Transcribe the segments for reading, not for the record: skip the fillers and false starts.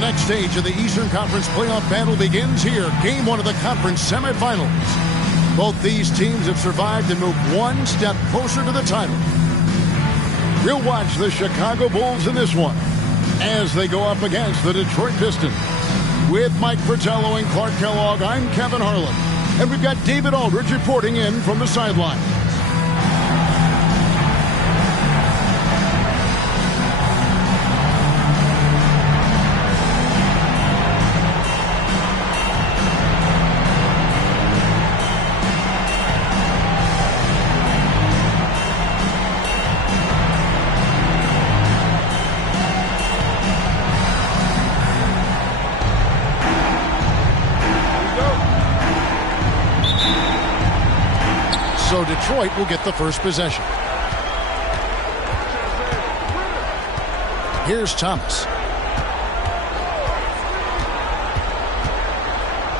The next stage of the Eastern Conference playoff battle begins here. Game 1 of the conference semifinals. Both these teams have survived and moved one step closer to the title. We'll watch the Chicago Bulls in this one as they go up against the Detroit Pistons. With Mike Fratello and Clark Kellogg, I'm Kevin Harlan. And we've got David Aldridge reporting in from the sideline. So Detroit will get the first possession. Here's Thomas.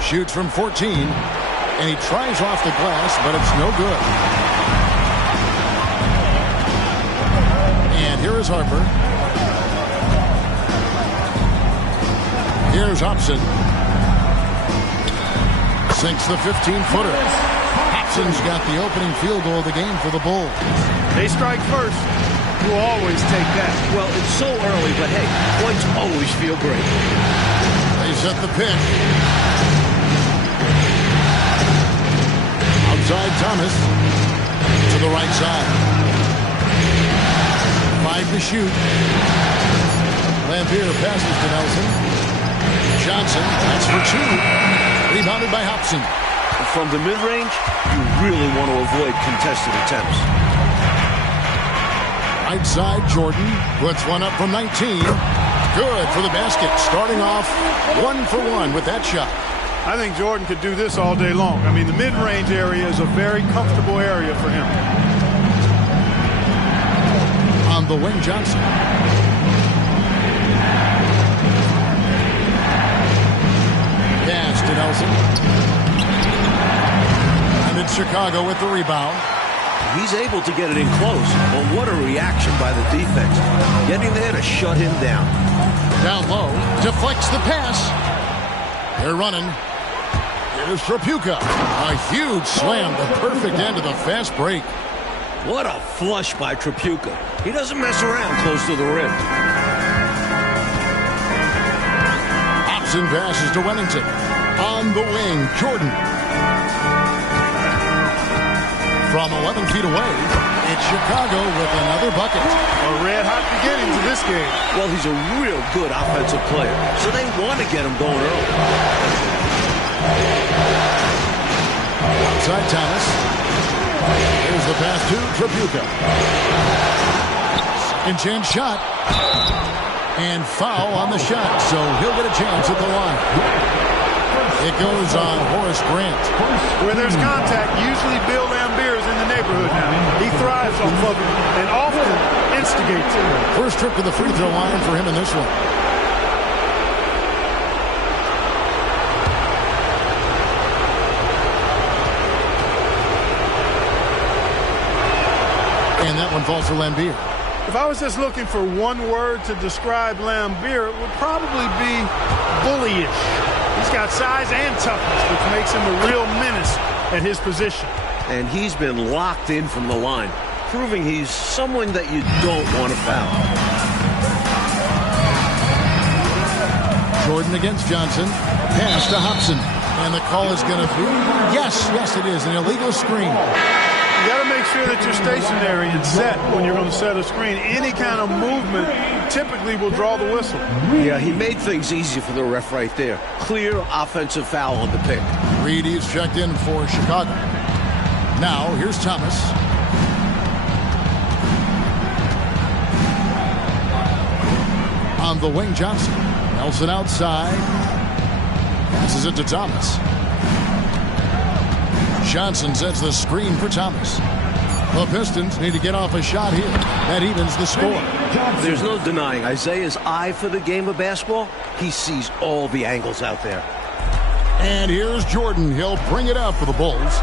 Shoots from 14, and he tries off the glass, but it's no good. And here is Harper. Here's Hobson. Sinks the 15-footer. Hobson's got the opening field goal of the game for the Bulls. They strike first. You always take that. Well, it's so early, but hey, points always feel great. They set the pitch. Outside Thomas. To the right side. 5 to shoot. Laimbeer passes to Nelson. Johnson, that's for 2. Rebounded by Hobson. From the mid-range, you really want to avoid contested attempts. Right side, Jordan puts one up from 19. Good for the basket. Starting off 1 for 1 with that shot. I think Jordan could do this all day long. I mean, the mid-range area is a very comfortable area for him. On the wing, Johnson. Pass to Nelson. Chicago with the rebound. He's able to get it in close, but what a reaction by the defense. Getting there to shut him down. Down low, deflects the pass. They're running. Here's Tripucka. A huge slam, the perfect end of the fast break. What a flush by Tripucka. He doesn't mess around close to the rim. Hobson passes to Wennington. On the wing, Jordan. From 11 feet away, it's Chicago with another bucket. A red-hot beginning to this game. Well, he's a real good offensive player, so they want to get him going early. Outside Thomas. Here's the pass to Tripucka. Second chance shot. And foul on the shot, so he'll get a chance at the line. It goes on Horace Grant. Where there's contact, usually Bill Laimbeer is in the neighborhood now. He thrives on bucket and often instigates it. First trip to the free throw line for him in this one. And that one falls for Laimbeer. If I was just looking for one word to describe Laimbeer, it would probably be bullyish. He's got size and toughness, which makes him a real menace at his position. And he's been locked in from the line, proving he's someone that you don't want to foul. Jordan against Johnson. Pass to Hobson. And the call is going to be, yes, it is, an illegal screen. You got to make sure that you're stationary and set when you're going to set a screen. Any kind of movement typically will draw the whistle. Yeah, he made things easy for the ref right there. Clear offensive foul on the pick. Reedy's checked in for Chicago. Now, here's Thomas. On the wing, Johnson. Nelson outside. Passes it to Thomas. Johnson sets the screen for Thomas. The Pistons need to get off a shot here. That evens the score. There's no denying Isiah's eye for the game of basketball. He sees all the angles out there. And here's Jordan. He'll bring it up for the Bulls.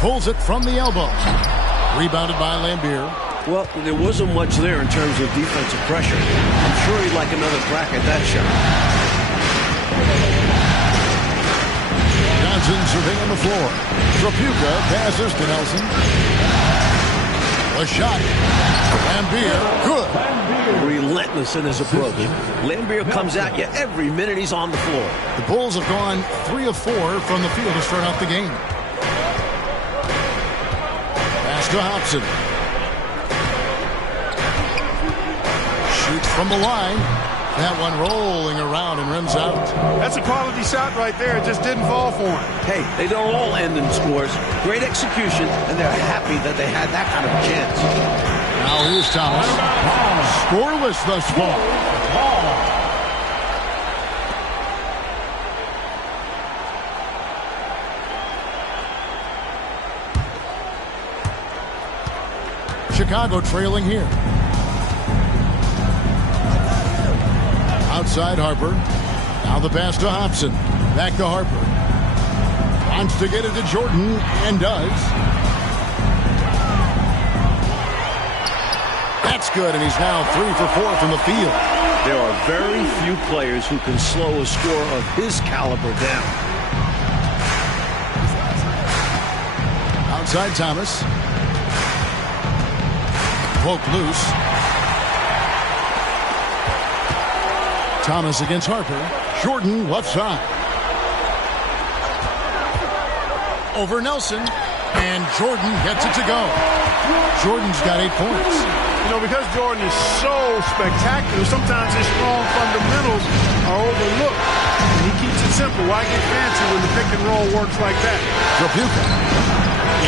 Pulls it from the elbow. Rebounded by Laimbeer. Well, there wasn't much there in terms of defensive pressure. I'm sure he'd like another crack at that shot. Johnson surveying the floor. Tripucka passes to Nelson. A shot. Laimbeer, good. Relentless in his approach. Laimbeer comes at you every minute he's on the floor. The Bulls have gone 3 of 4 from the field to start out the game. Pass to Hobson. Shoots from the line. That one rolling around and rims out. That's a quality shot right there. It just didn't fall for him. Hey, they don't all end in scores. Great execution, and they're happy that they had that kind of a chance. Now here's Thomas. Scoreless thus far. Chicago trailing here. Outside Harper. Now the pass to Hobson. Back to Harper. Wants to get it to Jordan, and does. That's good, and he's now 3 for 4 from the field. There are very few players who can slow a score of his caliber down. Outside Thomas. Poke loose. Thomas against Harper. Jordan left side. Over Nelson. And Jordan gets it to go. Jordan's got 8 points. You know, because Jordan is so spectacular, sometimes his strong fundamentals are overlooked. And he keeps it simple. Why get fancy when the pick and roll works like that? Tripucka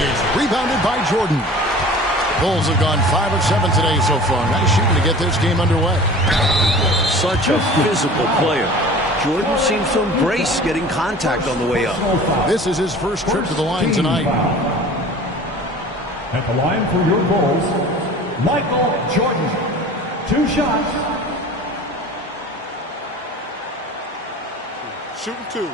is rebounded by Jordan. Bulls have gone 5 of 7 today so far. Nice shooting to get this game underway. Such a physical player. Jordan seems to embrace getting contact on the way up. This is his first trip to the line tonight. At the line for your Bulls, Michael Jordan. 2 shots. Shooting 2.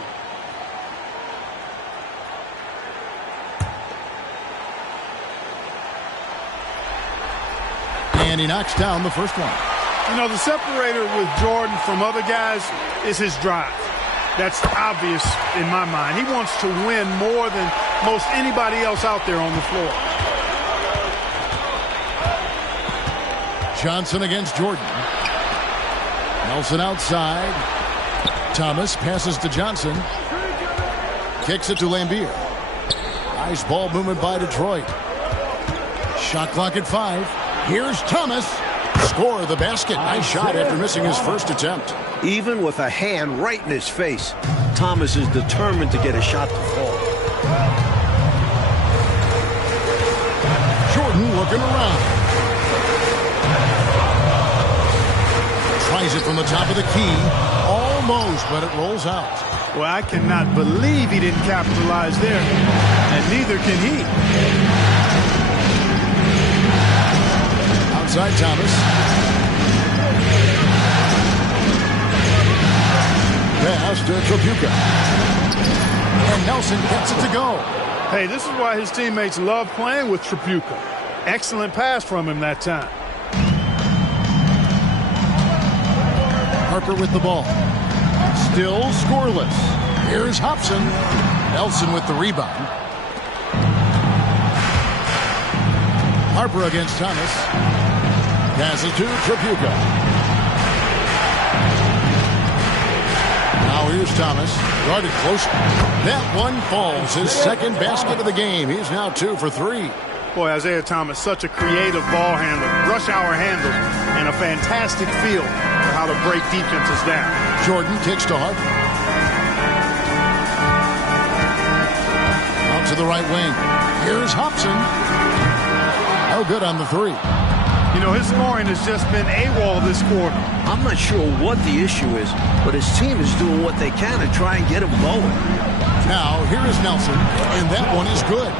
And he knocks down the first one. You know, the separator with Jordan from other guys is his drive. That's obvious in my mind. He wants to win more than most anybody else out there on the floor. Johnson against Jordan. Nelson outside. Thomas passes to Johnson. Kicks it to Laimbeer. Nice ball movement by Detroit. Shot clock at 5. Here's Thomas. Score the basket. Nice shot after missing his first attempt. Even with a hand right in his face, Thomas is determined to get a shot to fall. Jordan looking around. Tries it from the top of the key. Almost, but it rolls out. Well, I cannot believe he didn't capitalize there. And neither can he. Outside Thomas. Pass to Tripucka. And Nelson gets it to go. Hey, this is why his teammates love playing with Tripucka. Excellent pass from him that time. Harper with the ball. Still scoreless. Here's Hobson. Nelson with the rebound. Harper against Thomas. Passes to Tripucka. Now here's Thomas. Guarded close. That one falls. His second basket of the game. He's now 2 for 3. Boy, Isiah Thomas, such a creative ball handler. Rush hour handle. And a fantastic feel for how to break defenses down. Jordan kicks to Harper. Out to the right wing. Here's Hobson. No good on the 3. You know, his scoring has just been AWOL this quarter. I'm not sure what the issue is, but his team is doing what they can to try and get him going. Now, here is Nelson, and that one is good.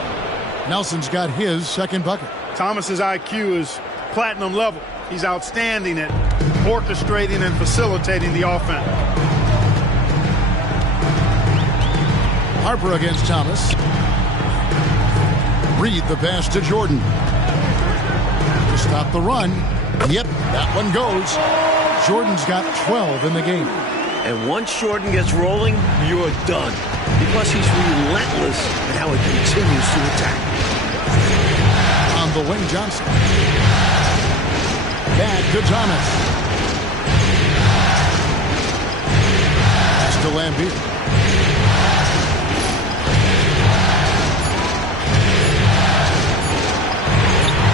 Nelson's got his second bucket. Thomas's IQ is platinum level. He's outstanding at orchestrating and facilitating the offense. Harper against Thomas. Reed the pass to Jordan. to stop the run. Yep, that one goes. Jordan's got 12 in the game. And once Jordan gets rolling, you're done. Because he's relentless in how he continues to attack. On the wing, Johnson. Back to Thomas. Pass to Laimbeer.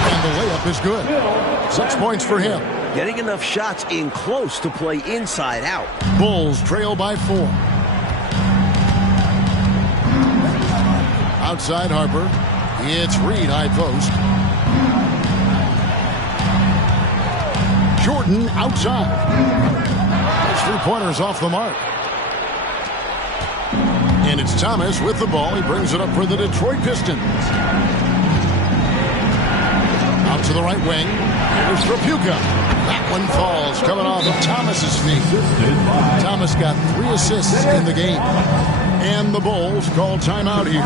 And the layup is good. 6 points for him. Getting enough shots in close to play inside out. Bulls trail by 4. Outside Harper. It's Reed, high post. Jordan outside. His three-pointers off the mark. And it's Thomas with the ball. He brings it up for the Detroit Pistons. Out to the right wing. Here's Tripucka. That one falls, coming off of Thomas's feet. Thomas got 3 assists in the game. And the Bulls call timeout here.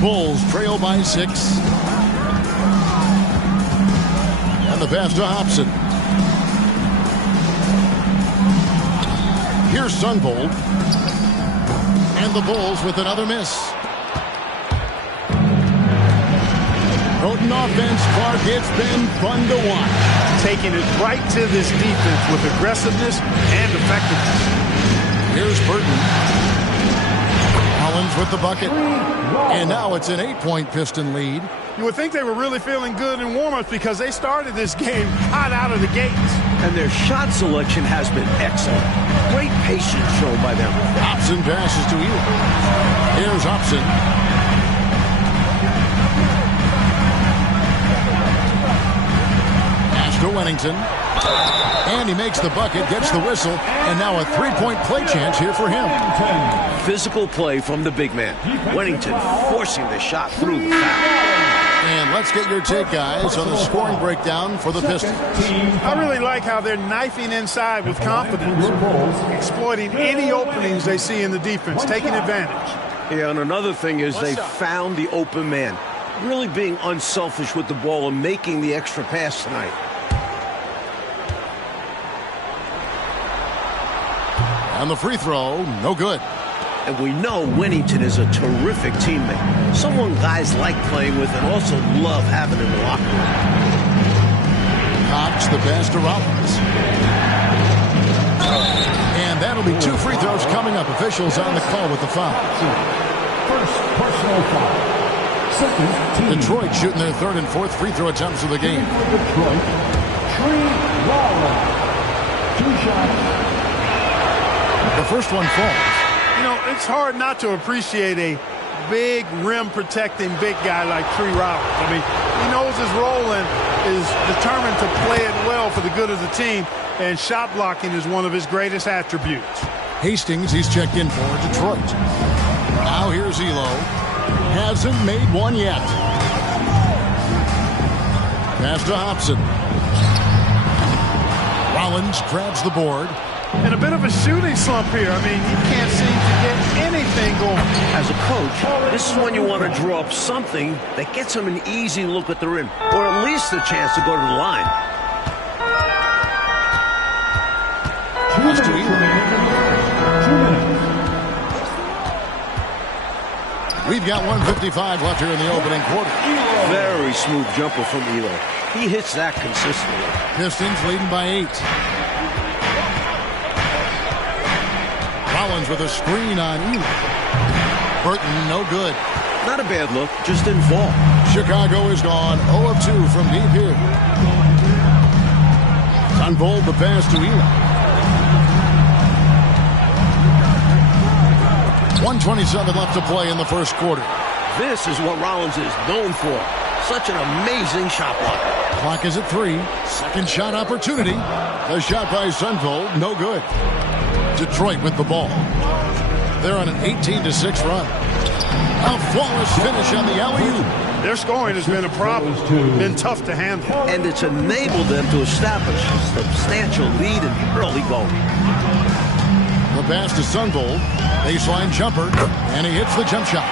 Bulls trail by 6. And the pass to Hobson. Here's Sundvold. And the Bulls with another miss. Potent offense, Clark. It's been fun to watch. Taking it right to this defense with aggressiveness and effectiveness. Here's Burton. Collins with the bucket. And now it's an 8-point Piston lead. You would think they were really feeling good in warm-ups because they started this game hot out of the gates. And their shot selection has been excellent. Great patience shown by them. Hobson passes to Ely. Here's Hobson. Pass to Wennington. And he makes the bucket, gets the whistle, and now a 3-point play chance here for him. Physical play from the big man. Wennington forcing the shot through the foul. And let's get your take, guys, on the scoring breakdown for the Pistons. I really like how they're knifing inside with confidence, exploiting any openings they see in the defense, taking advantage. Yeah, and another thing is they found the open man. Really being unselfish with the ball and making the extra pass tonight. And the free throw, no good. And we know Wennington is a terrific teammate. Someone guys like playing with and also love having in the locker room. Cox the pass to Rollins. And that'll be 2 free throws coming up. Officials on the call with the foul. First personal foul. Second team. Detroit shooting their 3rd and 4th free throw attempts of the game. Detroit, Rollins. 2 shots. The first one falls. You know, it's hard not to appreciate a big rim-protecting big guy like Tree Rollins. I mean, he knows his role and is determined to play it well for the good of the team, and shot blocking is one of his greatest attributes. Hastings, he's checked in for Detroit. Now here's Elo. Hasn't made one yet. Pass to Hobson. Rollins grabs the board. And a bit of a shooting slump here. I mean, he can't seem to get anything going. As a coach, this is when you want to draw up something that gets him an easy look at the rim, or at least a chance to go to the line. We've got 1:55 left here in the opening quarter. Very smooth jumper from Elo. He hits that consistently. Pistons leading by 8. Rollins with a screen on Eli. Burton, no good. Not a bad look, just didn't fall. Chicago is gone 0 of 2 from deep here. Sundvold the pass to Eli. 1:27 left to play in the first quarter. This is what Rollins is known for. Such an amazing shot blocker. Clock is at 3. Second shot opportunity. The shot by Sundvold, no good. Detroit with the ball. They're on an 18-6 run. A flawless finish on the alley-oop. Their scoring has been a problem. Been tough to handle. And it's enabled them to establish a substantial lead in the early going. The pass to Sundvold. Baseline jumper. And he hits the jump shot.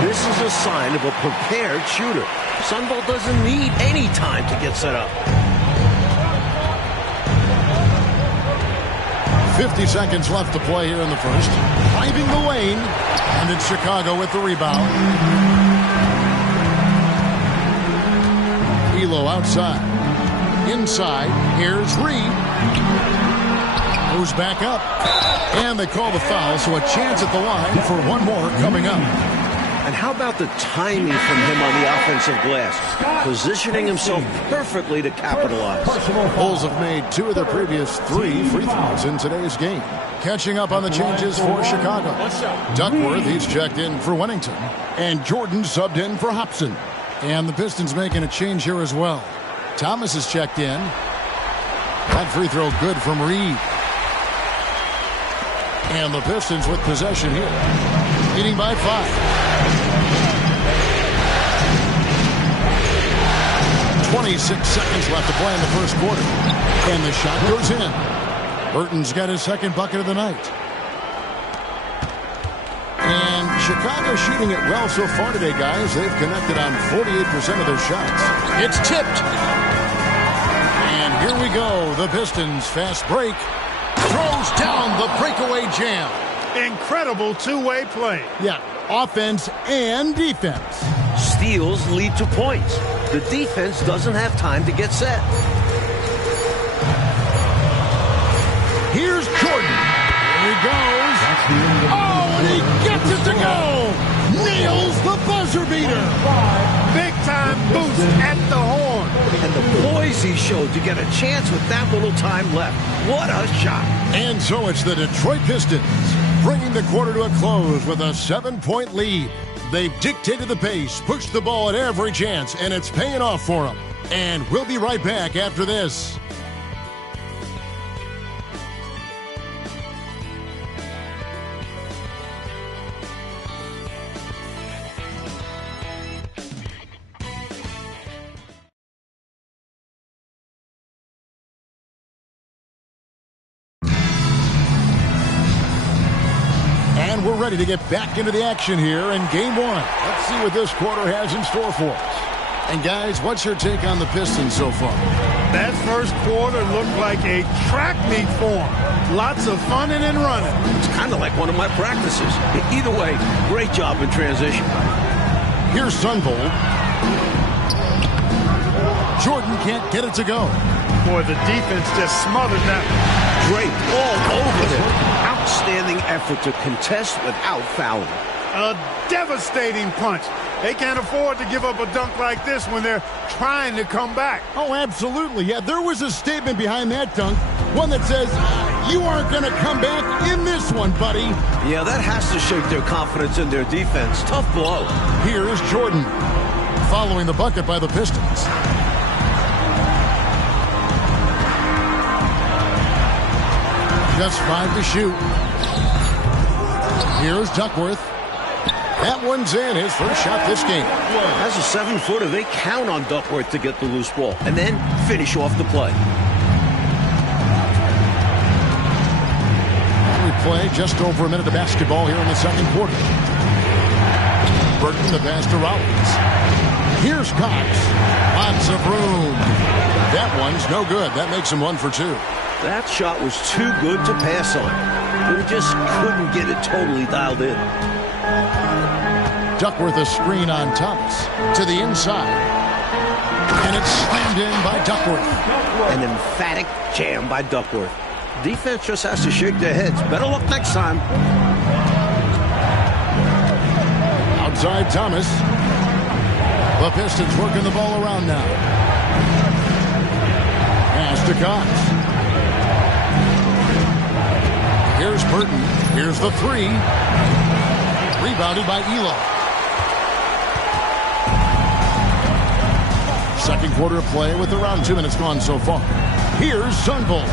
This is a sign of a prepared shooter. Sundvold doesn't need any time to get set up. 50 seconds left to play here in the first. Driving the lane. And it's Chicago with the rebound. Elo outside. Inside. Here's Reed. Goes back up. And they call the foul, so a chance at the line for one more coming up. And how about the timing from him on the offensive glass? Positioning himself perfectly to capitalize. Bulls have made 2 of their previous 3 free throws in today's game. Catching up on the changes for Chicago. Duckworth, he's checked in for Wennington. And Jordan subbed in for Hobson. And the Pistons making a change here as well. Thomas is checked in. That free throw good from Reed. And the Pistons with possession here. Leading by 5. 26 seconds left to play in the first quarter. And the shot goes in. Burton's got his second bucket of the night. And Chicago shooting it well so far today, guys. They've connected on 48% of their shots. It's tipped. And here we go. The Pistons fast break. Throws down the breakaway jam. Incredible two-way play. Yeah, offense and defense. Steals lead to points. The defense doesn't have time to get set. Here's Jordan. Here he goes. Oh, and he gets it to go. Nails the buzzer beater. Big-time boost at the horn. And the poise he showed to get a chance with that little time left. What a shot. And so it's the Detroit Pistons bringing the quarter to a close with a 7-point lead. They've dictated the pace, pushed the ball at every chance, and it's paying off for them. And we'll be right back after this. And we're ready to get back into the action here in Game 1. Let's see what this quarter has in store for us. And guys, what's your take on the Pistons so far? That first quarter looked like a track meet for them. Lots of funning and running. It's kind of like one of my practices. Either way, great job in transition. Here's Sundvold. Jordan can't get it to go. Boy, the defense just smothered that. Drake all over him. Outstanding effort to contest without fouling. A devastating punch. They can't afford to give up a dunk like this when they're trying to come back. Oh, absolutely. Yeah, there was a statement behind that dunk. One that says, you aren't going to come back in this one, buddy. Yeah, that has to shake their confidence in their defense. Tough blow. Here is Jordan following the bucket by the Pistons. Just 5 to shoot. Here's Duckworth. That one's in, his first shot this game. As a 7-footer, they count on Duckworth to get the loose ball and then finish off the play. We play just over a minute of basketball here in the second quarter. Burton the pass to Rollins. Here's Cox. Lots of room. That one's no good. That makes him 1 for 2. That shot was too good to pass on, but he just couldn't get it totally dialed in. Duckworth a screen on Thomas. To the inside. And it's slammed in by Duckworth. An emphatic jam by Duckworth. Defense just has to shake their heads. Better luck next time. Outside Thomas. The Pistons working the ball around now. Pass to Cox. Here's Burton. Here's the three. Rebounded by Elo. Second quarter of play with around 2 minutes gone so far. Here's Sundvold.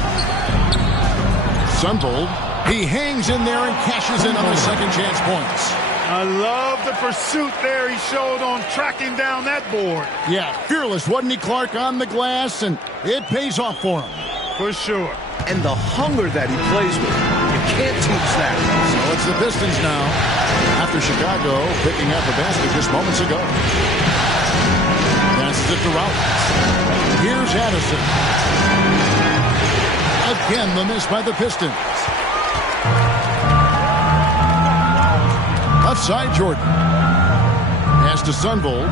Sundvold, he hangs in there and cashes in on the second chance points. I love the pursuit there he showed on tracking down that board. Yeah, fearless, wasn't he, Clark, on the glass, and it pays off for him. For sure. And the hunger that he plays with. You can't teach that. So it's the Pistons now, after Chicago picking up a basket just moments ago. Passes it to Rollins. Here's Addison. Again, the miss by the Pistons. Left side, Jordan. Pass to Sundvold.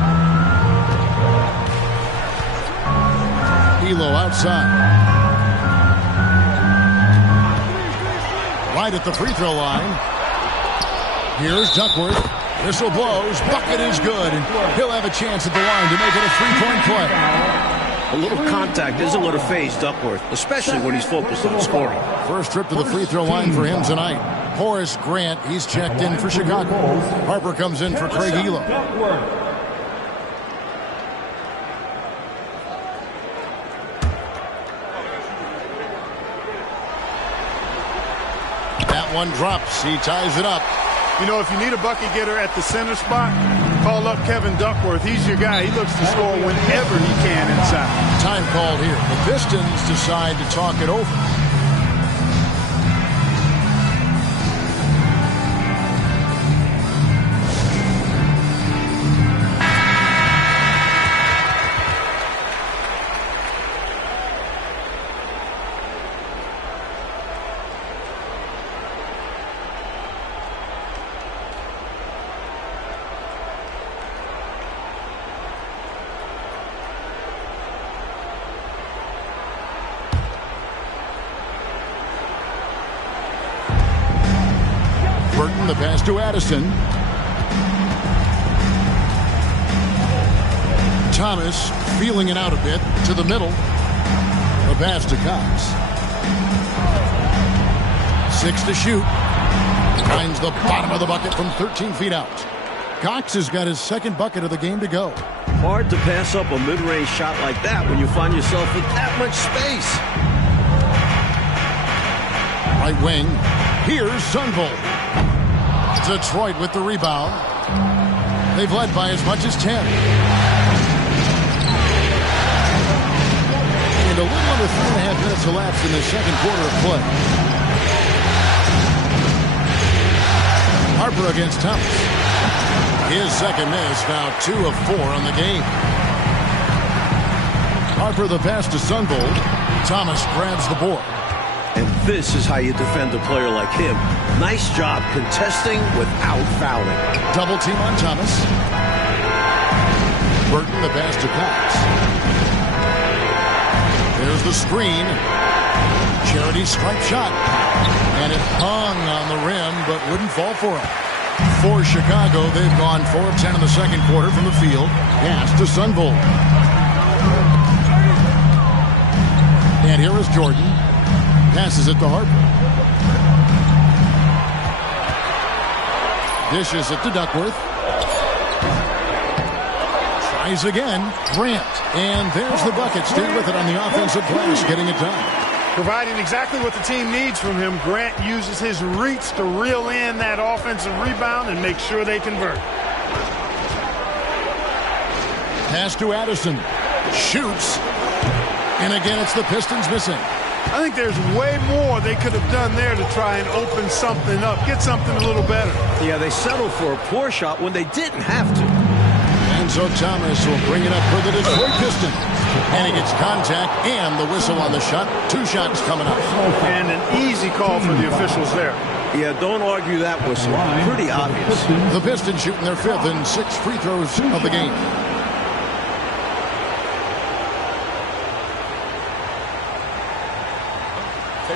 Elo outside. Right at the free throw line. Here's Duckworth. Whistle blows. Bucket is good. And he'll have a chance at the line to make it a three-point play. A little contact isn't going to faze Duckworth, especially when he's focused on scoring. First trip to the free throw line for him tonight. Horace Grant, he's checked in for Chicago. Harper comes in for Craig Elo. That one drops. He ties it up. You know, if you need a bucket getter at the center spot, call up Kevin Duckworth. He's your guy. He looks to score whenever he can inside. Time called here. The Pistons decide to talk it over. The pass to Addison. Thomas feeling it out a bit to the middle. The pass to Cox. 6 to shoot. Finds the bottom of the bucket from 13 feet out. Cox has got his second bucket of the game to go. Hard to pass up a mid-range shot like that when you find yourself with that much space. Right wing. Here's Sundvold. Detroit with the rebound. They've led by as much as 10. And a little under 3.5 minutes elapsed in the second quarter of play. Harper against Thomas. His second miss, now 2 of 4 on the game. Harper the pass to Sundvold. Thomas grabs the board. And this is how you defend a player like him. Nice job contesting without fouling. Double team on Thomas. Burton the pass to Cox. There's the screen. Charity stripe shot. And it hung on the rim, but wouldn't fall for him. For Chicago, they've gone 4 of 10 in the second quarter from the field. Pass to Sundvold. And here is Jordan. Passes it to Harper. Dishes it to Duckworth. Tries again. Grant. And there's the bucket. Stay with it on the offensive glass, getting it done. Providing exactly what the team needs from him. Grant uses his reach to reel in that offensive rebound and make sure they convert. Pass to Addison. Shoots. And again, it's the Pistons missing. I think there's way more they could have done there to try and open something up, get something a little better. Yeah, they settled for a poor shot when they didn't have to. And so Thomas will bring it up for the Detroit Pistons. And he gets contact and the whistle on the shot. 2 shots coming up. And an easy call for the officials there. Yeah, don't argue that whistle. Pretty obvious. The Pistons shooting their 5th and 6th free throws of the game.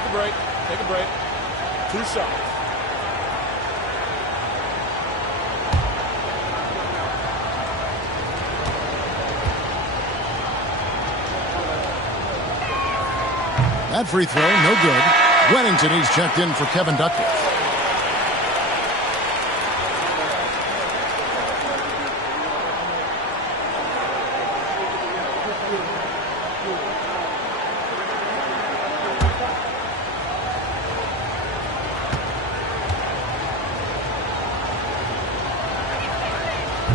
Take a break. Take a break. 2 shots. That free throw, no good. Wennington, he's checked in for Kevin Duckworth.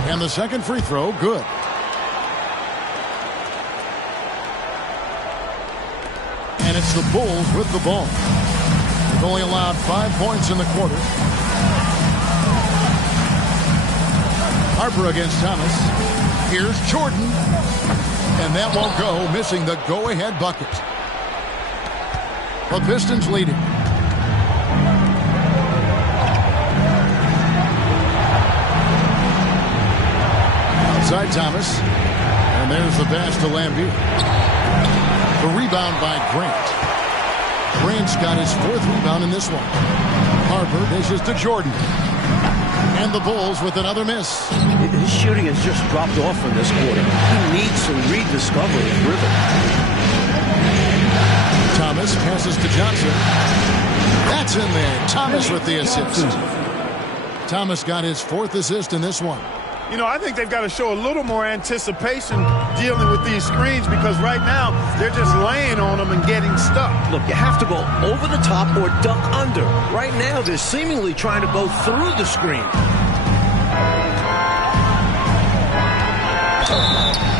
And the second free throw, good. And it's the Bulls with the ball. They've only allowed 5 points in the quarter. Harper against Thomas. Here's Jordan. And that won't go, missing the go-ahead bucket. The Pistons leading. Outside Thomas. And there's the pass to Laimbeer. The rebound by Grant. Grant's got his 4th rebound in this one. Harper dishes to Jordan. And the Bulls with another miss. His shooting has just dropped off in this quarter. He needs to rediscover his rhythm. Thomas passes to Johnson. That's in there. Thomas with the assist. Thomas got his 4th assist in this one. You know, I think they've got to show a little more anticipation dealing with these screens because right now they're just laying on them and getting stuck. Look, you have to go over the top or duck under. Right now, they're seemingly trying to go through the screen.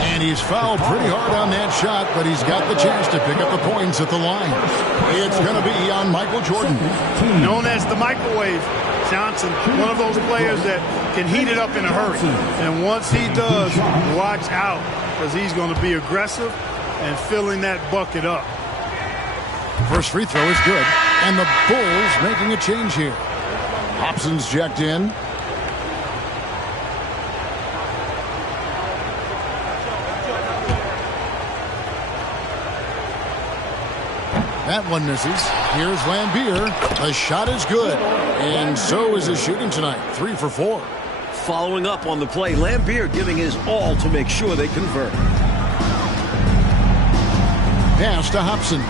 And he's fouled pretty hard on that shot, but he's got the chance to pick up the points at the line. It's going to be on Michael Jordan. Known as the microwave. Johnson, one of those players that can heat it up in a hurry. And once he does, watch out, because he's going to be aggressive and filling that bucket up. First free throw is good. And the Bulls making a change here. Hobson's jacked in. That one misses. Here's Laimbeer. The shot is good. And so is his shooting tonight. 3 for 4. Following up on the play, Laimbeer giving his all to make sure they convert. Pass to Hobson.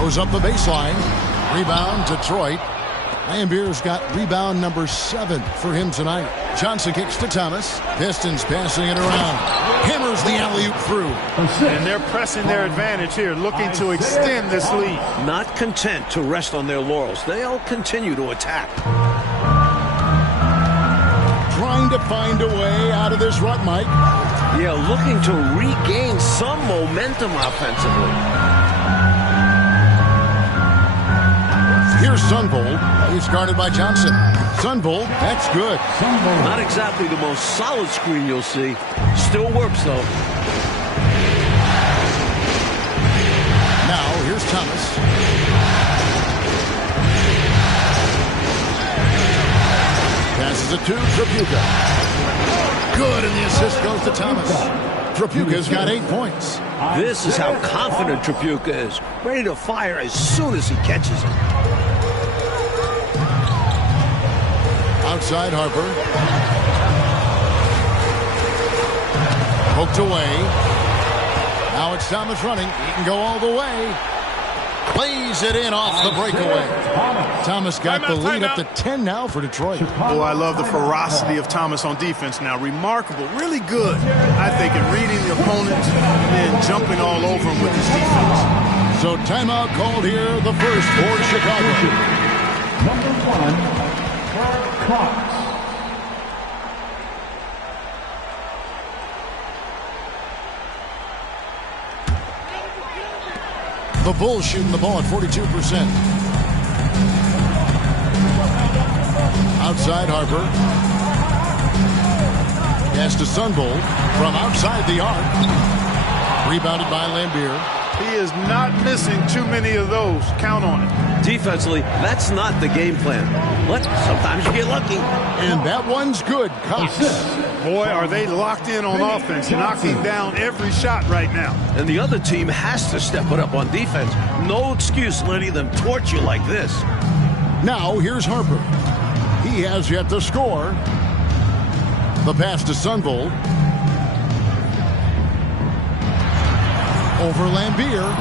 Goes up the baseline. Rebound, Detroit. Laimbeer's got rebound number 7 for him tonight. Johnson kicks to Thomas. Pistons passing it around. Hammers the alley-oop through. And they're pressing their advantage here, looking to extend this lead. Not content to rest on their laurels. They'll continue to attack. Trying to find a way out of this rut, Mike. Yeah, looking to regain some momentum offensively. Here's Sundvold. He's guarded by Johnson. Sundvold, that's good. Not exactly the most solid screen you'll see. Still works, though. Now, here's Thomas. Passes it to Tripucka. Good, and the assist goes to Thomas. Tripucka's got 8 points. This is how confident Tripucka is. Ready to fire as soon as he catches it. Outside Harper. Poked away. Now it's Thomas running. He can go all the way. Plays it in off the breakaway. Thomas got the lead up to 10 now for Detroit. Oh, I love the ferocity of Thomas on defense now. Remarkable. Really good, I think, in reading the opponents and then jumping all over him with his defense. So timeout called here, the first for Chicago. Number 1. Cox. The Bulls shooting the ball at 42%. Outside Harper. Pass to Sundvold from outside the arc. Rebounded by Laimbeer. He is not missing too many of those. Count on it. Defensively, that's not the game plan. But sometimes you get lucky. And that one's good. Cox. Boy, are they locked in on offense, knocking down every shot right now. And the other team has to step it up on defense. No excuse letting them torch you like this. Now here's Harper. He has yet to score. The pass to Sundvold. Over Laimbeer.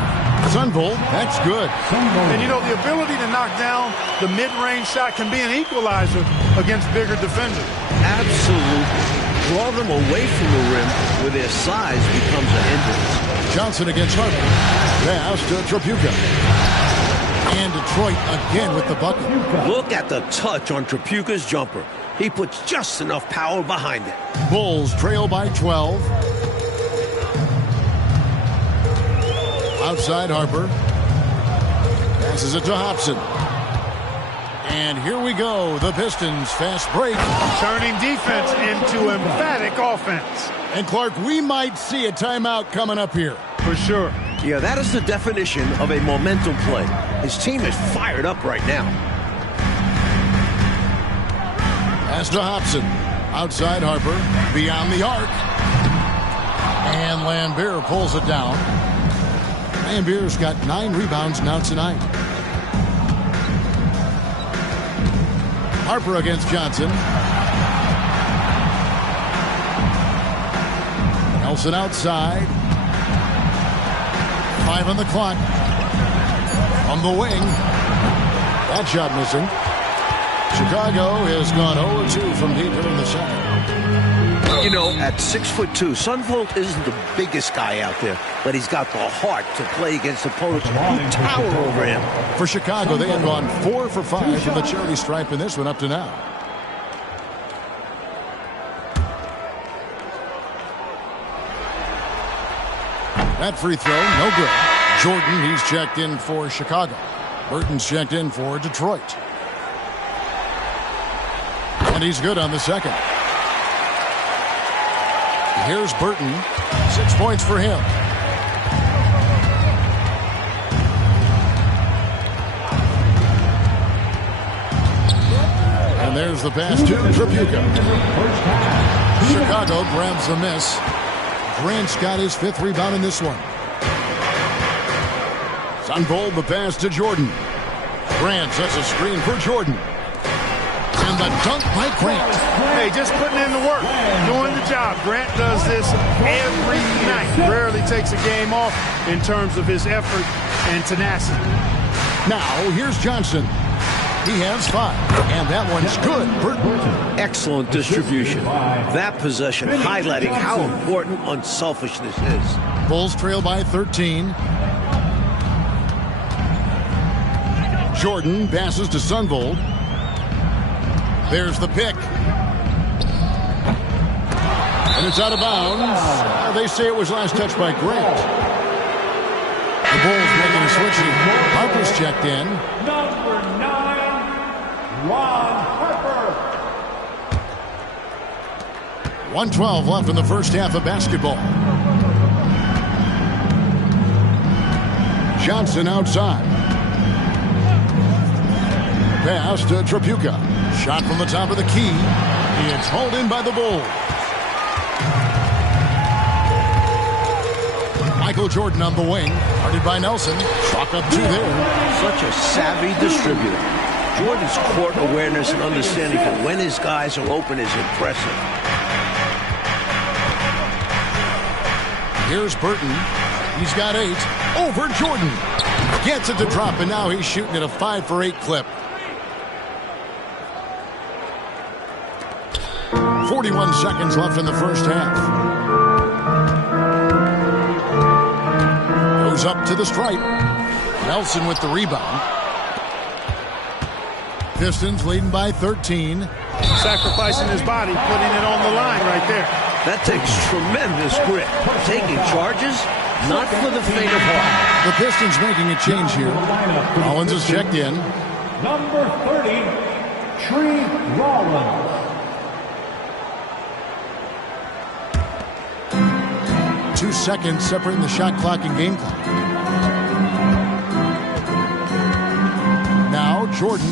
Sundvold, that's good. And you know, the ability to knock down the mid-range shot can be an equalizer against bigger defenders. Absolutely. Draw them away from the rim where their size becomes a hindrance. Johnson against Harper. Pass to Tripucka. And Detroit again with the bucket. Look at the touch on Tripucka's jumper. He puts just enough power behind it. Bulls trail by 12. Outside Harper. Passes it to Hobson. And here we go. The Pistons fast break. Turning defense into emphatic offense. And Clark, we might see a timeout coming up here. For sure. Yeah, that is the definition of a momentum play. His team is fired up right now. Pass to Hobson. Outside Harper. Beyond the arc. And Laimbeer pulls it down. Laimbeer's got 9 rebounds now tonight. Harper against Johnson. Nelson outside. 5 on the clock. On the wing. That shot missing. Chicago has gone 0-2 from deep here in the second. You know, at 6'2", Sundvold isn't the biggest guy out there, but he's got the heart to play against opponents who tower over him. For Chicago, they have gone 4 for 5 from the charity stripe in this one up to now. That free throw, no good. Jordan, he's checked in for Chicago. Burton's checked in for Detroit. And he's good on the second. Here's Burton. 6 points for him. And there's the pass to Tripucka. Chicago grabs the miss. Grant's got his 5th rebound in this one. Sundvold the pass to Jordan. Grant sets a screen for Jordan. And the dunk by Grant. Hey, just putting in the work, doing the job. Grant does this every night. Rarely takes a game off in terms of his effort and tenacity. Now, here's Johnson. He has 5, and that one's good. Burton. Excellent distribution. That possession highlighting how important unselfishness is. Bulls trail by 13. Jordan passes to Sundvold. There's the pick. And it's out of bounds. They say it was last touched by Grant. The Bulls making a switch. Harper's checked in. Number 9, Ron Harper. 1:12 left in the first half of basketball. Johnson outside. Pass to Tripucka. Shot from the top of the key. It's hauled in by the Bulls. Michael Jordan on the wing. Guarded by Nelson. Chalk up 2 there. Such a savvy distributor. Jordan's court awareness and understanding for when his guys are open is impressive. Here's Burton. He's got 8. Over Jordan. Gets it to drop, and now he's shooting at a 5 for 8 clip. 41 seconds left in the first half. Goes up to the stripe. Nelson with the rebound. Pistons leading by 13. Sacrificing his body, putting it on the line right there. That takes tremendous grit. Taking charges, not for the faint of heart. The Pistons making a change here. Rollins is checked in. Number 30, Tree Rollins. 2 seconds separating the shot clock and game clock. Jordan,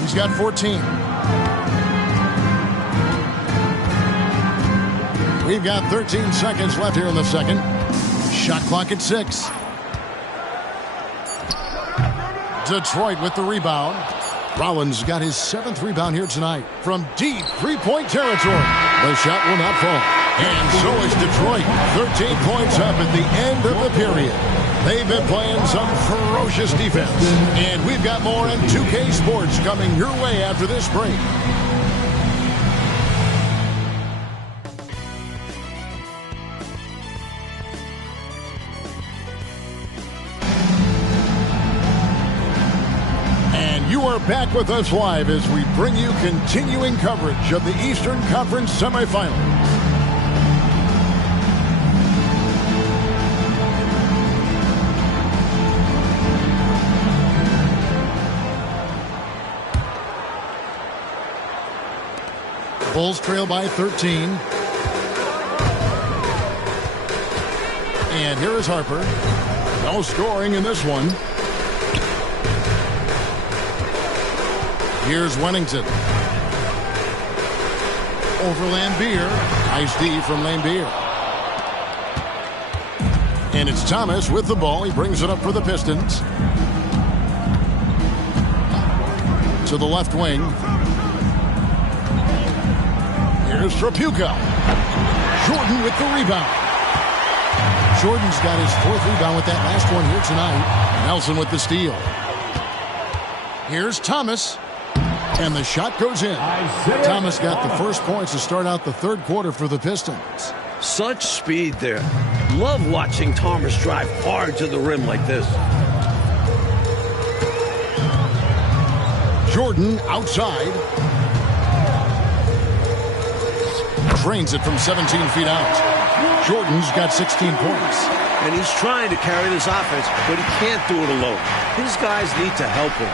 he's got 14. We've got 13 seconds left here in the second. Shot clock at 6. Detroit with the rebound. Rollins got his 7th rebound here tonight from deep three-point territory. The shot will not fall. And so is Detroit. 13 points up at the end of the period. They've been playing some ferocious defense. And we've got more in 2K Sports coming your way after this break. You are back with us live as we bring you continuing coverage of the Eastern Conference semifinals. Bulls trail by 13. And here is Harper. No scoring in this one. Here's Wennington. Over Laimbeer. Nice D from Laimbeer. And it's Thomas with the ball. He brings it up for the Pistons. To the left wing. Here's Tripucka. Jordan with the rebound. Jordan's got his 4th rebound with that last one here tonight. Nelson with the steal. Here's Thomas. And the shot goes in. Thomas got the first points to start out the third quarter for the Pistons. Such speed there. Love watching Thomas drive hard to the rim like this. Jordan outside. Drains it from 17 feet out. Jordan's got 16 points. And he's trying to carry this offense, but he can't do it alone. His guys need to help him.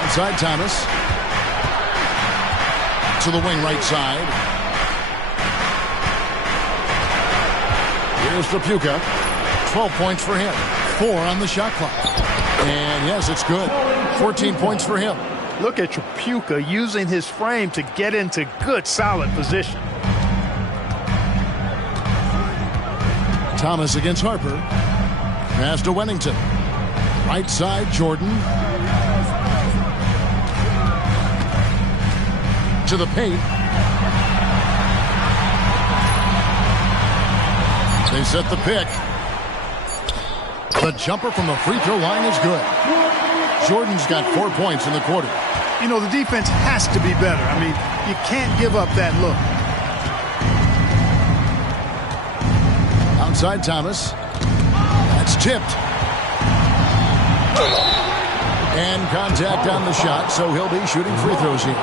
Outside Thomas. To the wing right side. Here's Tripucka. 12 points for him. 4 on the shot clock. And yes, it's good. 14 points for him. Look at Tripucka using his frame to get into good, solid position. Thomas against Harper. Pass to Wennington. Right side, Jordan. To the paint. They set the pick. The jumper from the free throw line is good. Jordan's got 4 points in the quarter. You know, the defense has to be better. I mean, you can't give up that look. Outside Thomas. That's tipped. And contact on the shot, so he'll be shooting free throws here.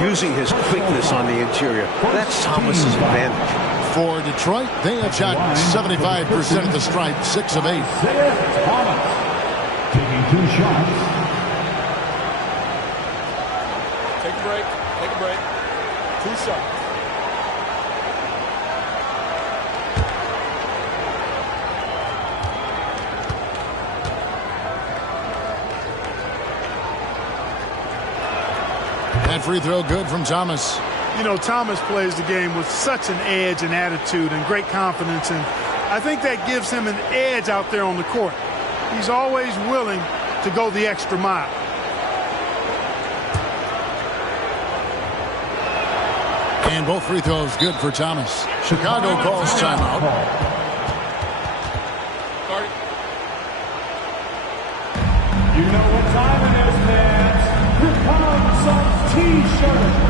Using his quickness on the interior. That's Thomas's advantage. For Detroit, they have shot 75% of the stripe, 6 of 8. Isiah Thomas taking 2 shots. Take a break. Take a break. 2 shots. That free throw good from Thomas. You know, Thomas plays the game with such an edge and attitude and great confidence, and I think that gives him an edge out there on the court. He's always willing to go the extra mile. And both free throws good for Thomas. Chicago calls timeout. You know what time it is, fans. Here comes some T-shirts.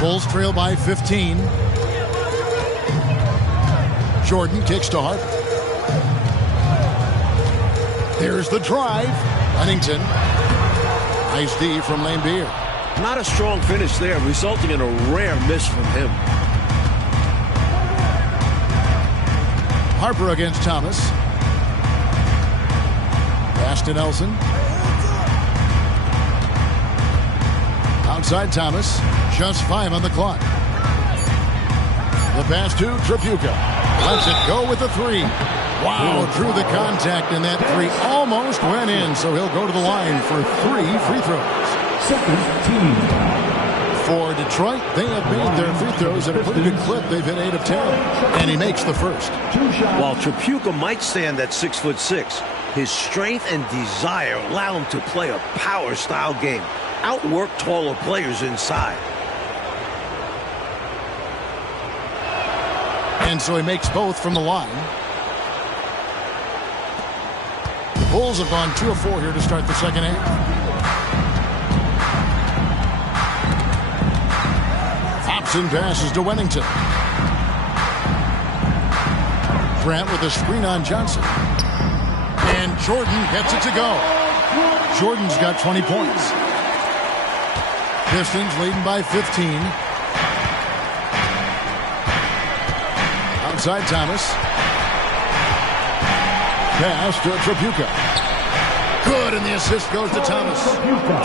Bulls trail by 15. Jordan kicks to Harper. There's the drive. Wennington. Nice D from Laimbeer. Not a strong finish there, resulting in a rare miss from him. Harper against Thomas. Pass to Nelson. Outside Thomas. Just 5 on the clock. The pass to Tripucka. Lets it go with the 3. Wow, through the contact, and that 3 almost went in, so he'll go to the line for 3 free throws. Second team. For Detroit, they have made their free throws at a pretty good clip. They've hit 8 of 10, and he makes the first. While Tripucka might stand at 6'6", his strength and desire allow him to play a power-style game, outwork taller players inside. And so he makes both from the line. The Bulls have gone 2 of 4 here to start the second half. Hobson passes to Wennington. Grant with a screen on Johnson. And Jordan gets it to go. Jordan's got 20 points. Pistons leading by 15. Outside Thomas. Pass to Tripucka. Good, and the assist goes to Thomas.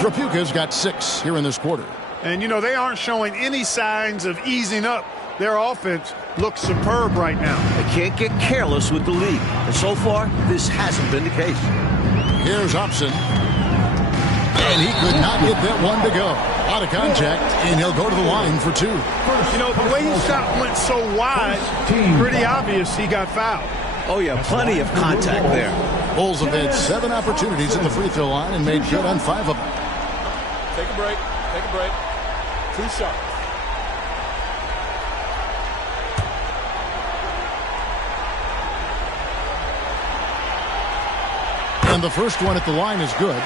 Tripucka's got 6 here in this quarter. And, you know, they aren't showing any signs of easing up. Their offense looks superb right now. They can't get careless with the lead. And so far, this hasn't been the case. Here's Hobson. And he could not get that one to go. Out of contact, and he'll go to the line for 2. You know, the way his shot went so wide, pretty obvious he got fouled. Oh, yeah, plenty of contact there. Bulls have had 7 opportunities at the free throw line and made good on 5 of them. Take a break. Take a break. 2 shots. And the first one at the line is good.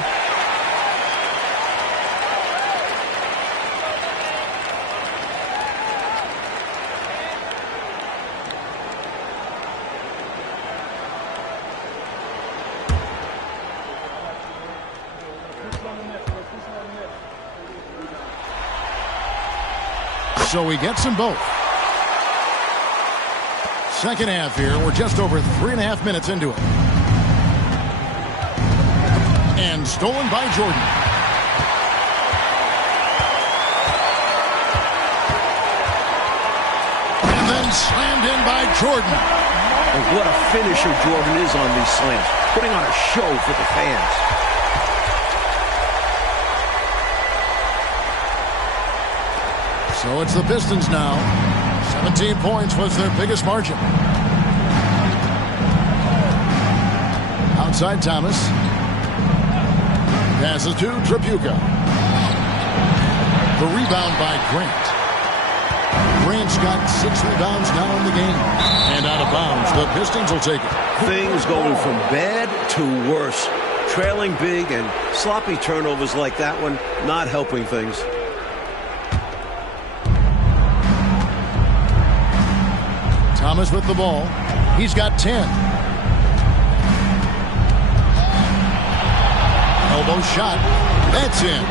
So he gets them both. Second half here. We're just over 3.5 minutes into it. And stolen by Jordan. And then slammed in by Jordan. And what a finisher Jordan is on these slams. Putting on a show for the fans. So it's the Pistons now. 17 points was their biggest margin. Outside Thomas. Passes to Tripucka. The rebound by Grant. Grant's got 6 rebounds now in the game. And out of bounds. The Pistons will take it. Things going from bad to worse. Trailing big and sloppy turnovers like that one not helping things. Thomas with the ball. He's got 10. Elbow shot. That's in.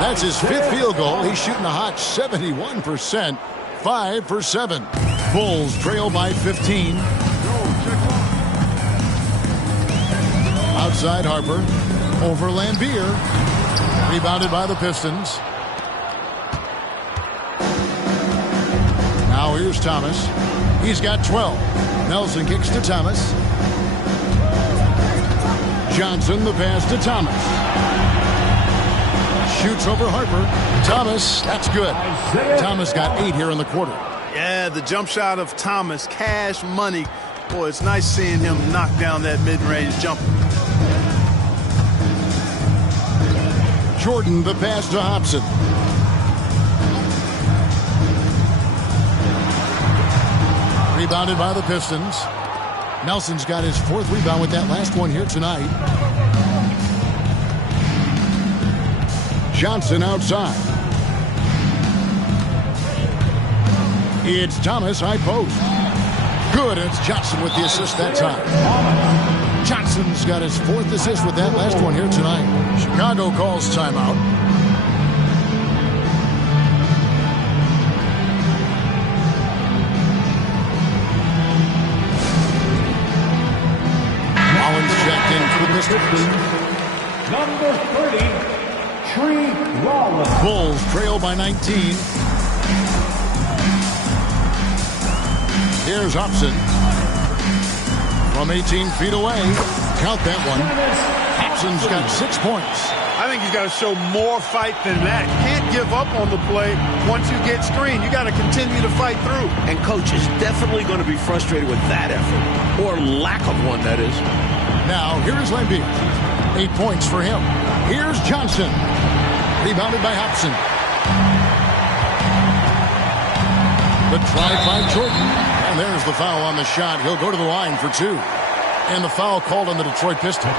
That's his 5th field goal. He's shooting a hot 71%. 5 for 7. Bulls trail by 15. Outside Harper. Over Laimbeer. Rebounded by the Pistons. Now here's Thomas. He's got 12. Nelson kicks to Thomas. Johnson, the pass to Thomas. Shoots over Harper. Thomas, that's good. Thomas got 8 here in the quarter. Yeah, the jump shot of Thomas, cash money. Boy, it's nice seeing him knock down that mid-range jumper. Jordan, the pass to Hobson. Rebounded by the Pistons. Nelson's got his 4th rebound with that last one here tonight. Johnson outside. It's Thomas, high post. Good, and it's Johnson with the assist that time. Johnson's got his 4th assist with that last one here tonight. Chicago calls timeout. Rollins checked in for the Pistons. Number 30, Rollins. Bulls trail by 19. Here's Hobson. From 18 feet away. Count that one. Hobson's got 6 points. I think he's got to show more fight than that. You can't give up on the play once you get screened. You got to continue to fight through. And coach is definitely going to be frustrated with that effort. Or lack of one, that is. Now, here is Laimbeer. 8 points for him. Here's Johnson. Rebounded by Hobson. The drive by Jordan. And there's the foul on the shot. He'll go to the line for 2. And the foul called on the Detroit Pistons.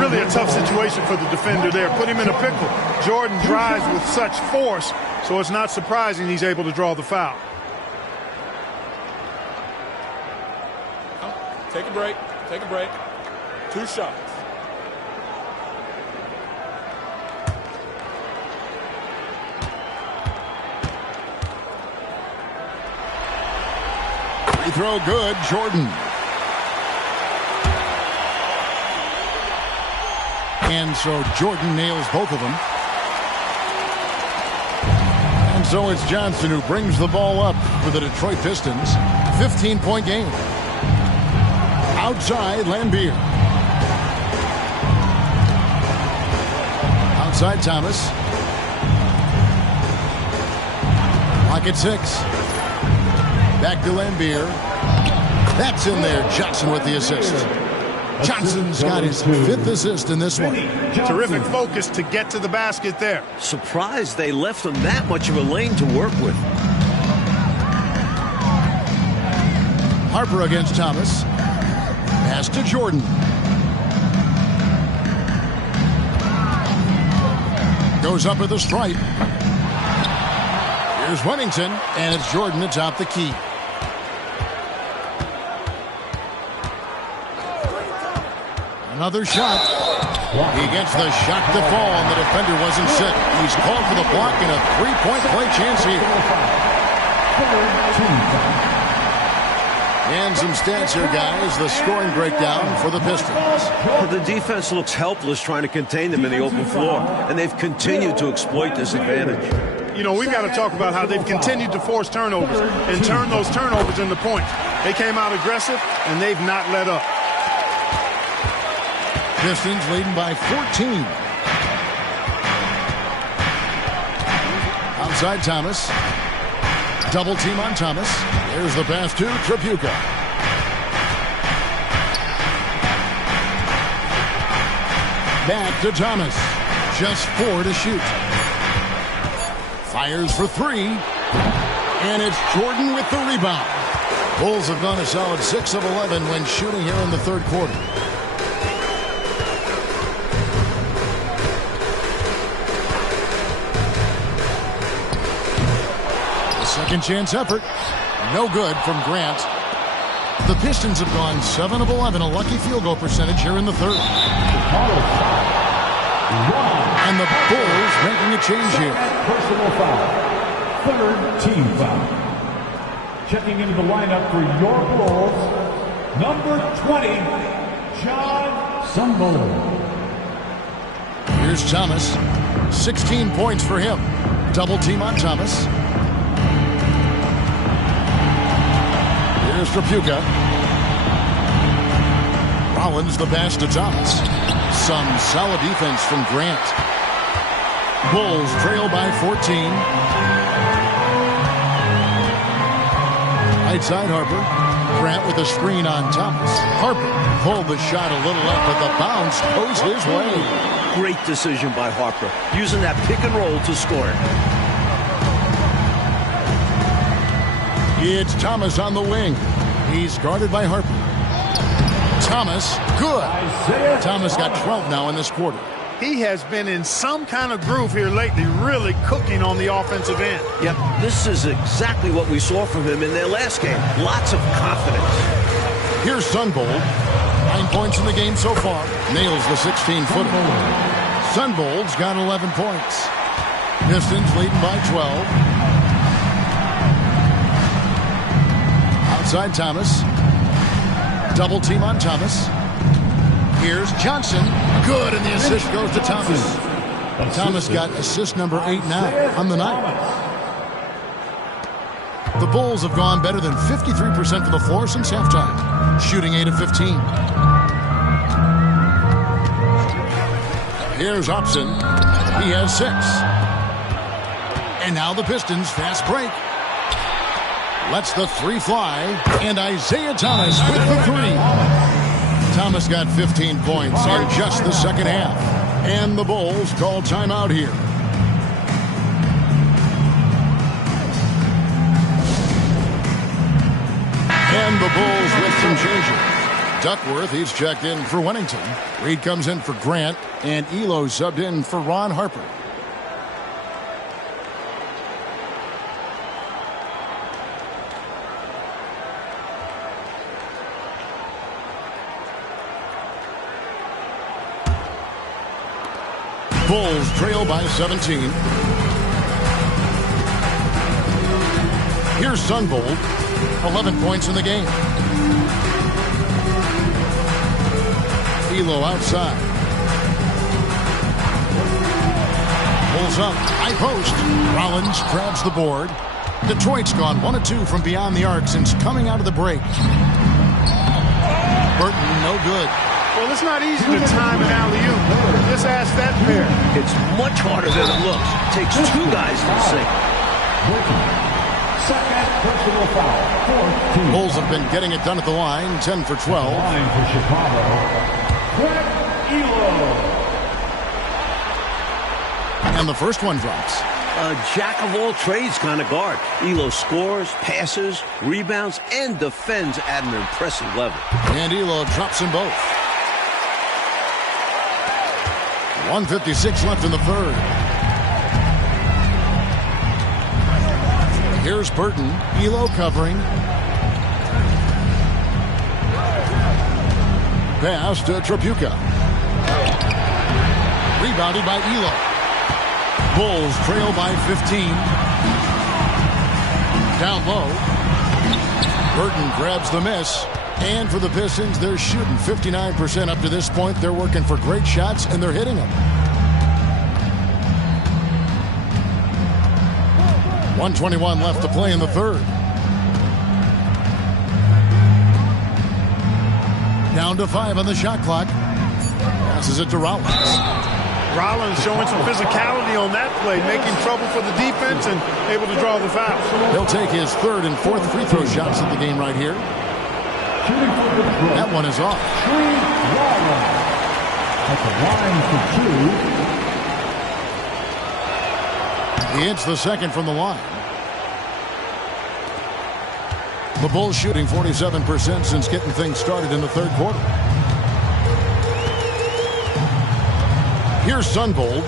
Really a tough situation for the defender there. Put him in a pickle. Jordan drives with such force, so it's not surprising he's able to draw the foul. Take a break. Take a break. 2 shots. Free throw good, Jordan. And so Jordan nails both of them. And so it's Johnson who brings the ball up for the Detroit Pistons. 15-point game. Outside, Laimbeer. Outside, Thomas. Clock at 6. Back to Laimbeer. That's in there. Johnson with the assist. Johnson's got his 5th assist in this one. Terrific focus to get to the basket there. Surprised they left him that much of a lane to work with. Harper against Thomas. Pass to Jordan. Goes up with a stripe. Here's Wennington, and it's Jordan atop the key. Another shot. He gets the shot to fall, and the defender wasn't set. He's called for the block and a 3-point play chance here. And some stats here, guys. The scoring breakdown for the Pistons. The defense looks helpless trying to contain them in the open floor, and they've continued to exploit this advantage. You know, we've got to talk about how they've continued to force turnovers and turn those turnovers into points. They came out aggressive, and they've not let up. Pistons leading by 14. Outside Thomas. Double team on Thomas. There's the pass to Tripucka. Back to Thomas. Just 4 to shoot. Fires for 3. And it's Jordan with the rebound. Bulls have gone a solid 6 of 11 when shooting here in the 3rd quarter. Second chance effort. No good from Grant. The Pistons have gone 7 of 11, a lucky field goal percentage here in the 3rd. And the Bulls making a change here. Personal foul. 3rd team foul. Checking into the lineup for your Bulls, number 20, Jon Sundvold. Here's Thomas. 16 points for him. Double team on Thomas. Here's Tripucka. Rollins the pass to Thomas. Some solid defense from Grant. Bulls trail by 14. Right side Harper. Grant with a screen on Thomas. Harper pulled the shot a little up, but the bounce goes his way. Great decision by Harper, using that pick and roll to score it. It's Thomas on the wing. He's guarded by Harper. Thomas, good. Thomas got 12 now in this quarter. He has been in some kind of groove here lately, really cooking on the offensive end. Yep, this is exactly what we saw from him in their last game. Lots of confidence. Here's Sundvold. 9 points in the game so far. Nails the 16-footer. Sundvold's got 11 points. Pistons leading by 12. Outside Thomas. Double team on Thomas. Here's Johnson. Good, and the assist goes to Thomas. Thomas got assist number 8 now on the night. The Bulls have gone better than 53% from the floor since halftime, shooting 8 of 15. Here's Upson. He has 6. And now the Pistons fast break. Lets the 3 fly, and Isiah Thomas with the 3. Thomas got 15 points in just the second half. And the Bulls call timeout here. And the Bulls with some changes. Duckworth, he's checked in for Wennington. Reed comes in for Grant, and Elo subbed in for Ron Harper. Bulls trail by 17. Here's Sundvold. 11 points in the game. Elo outside. Pulls up. High post. Rollins grabs the board. Detroit's gone 1 of 2 from beyond the arc since coming out of the break. Burton, no good. Well, it's not easy to time an alley-oop. Just ask that pair. It's much harder than it looks. Takes 2 guys to sink. Second personal foul. Bulls have been getting it done at the line, 10 for 12. Line for Chicago. Elo. And the first one drops. A jack-of-all-trades kind of guard. Elo scores, passes, rebounds, and defends at an impressive level. And Elo drops them both. 1:56 left in the third. Here's Burton. Elo covering. Pass to Tripucka. Rebounded by Elo. Bulls trail by 15. Down low. Burton grabs the miss. And for the Pistons, they're shooting 59% up to this point. They're working for great shots, and they're hitting them. 1:21 left to play in the third. Down to 5 on the shot clock. Passes it to Rollins. Rollins showing some physicality on that play, making trouble for the defense and able to draw the foul. He'll take his 3rd and 4th free throw shots of the game right here. That one is off. At the line for 2. He hits the second from the line. The Bulls shooting 47% since getting things started in the third quarter. Here's Sundvold.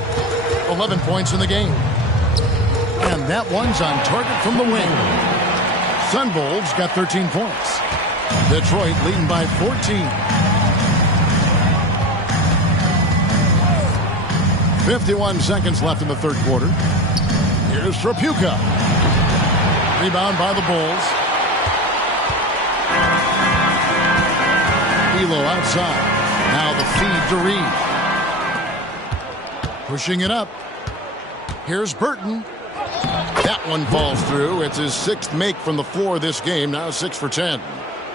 11 points in the game. And that one's on target from the wing. Sundvold's got 13 points. Detroit leading by 14. 51 seconds left in the third quarter. Here's Tripucka. Rebound by the Bulls. Elo outside. Now the feed to Reed. Pushing it up. Here's Burton. That one falls through. It's his 6th make from the floor this game. Now 6 for 10.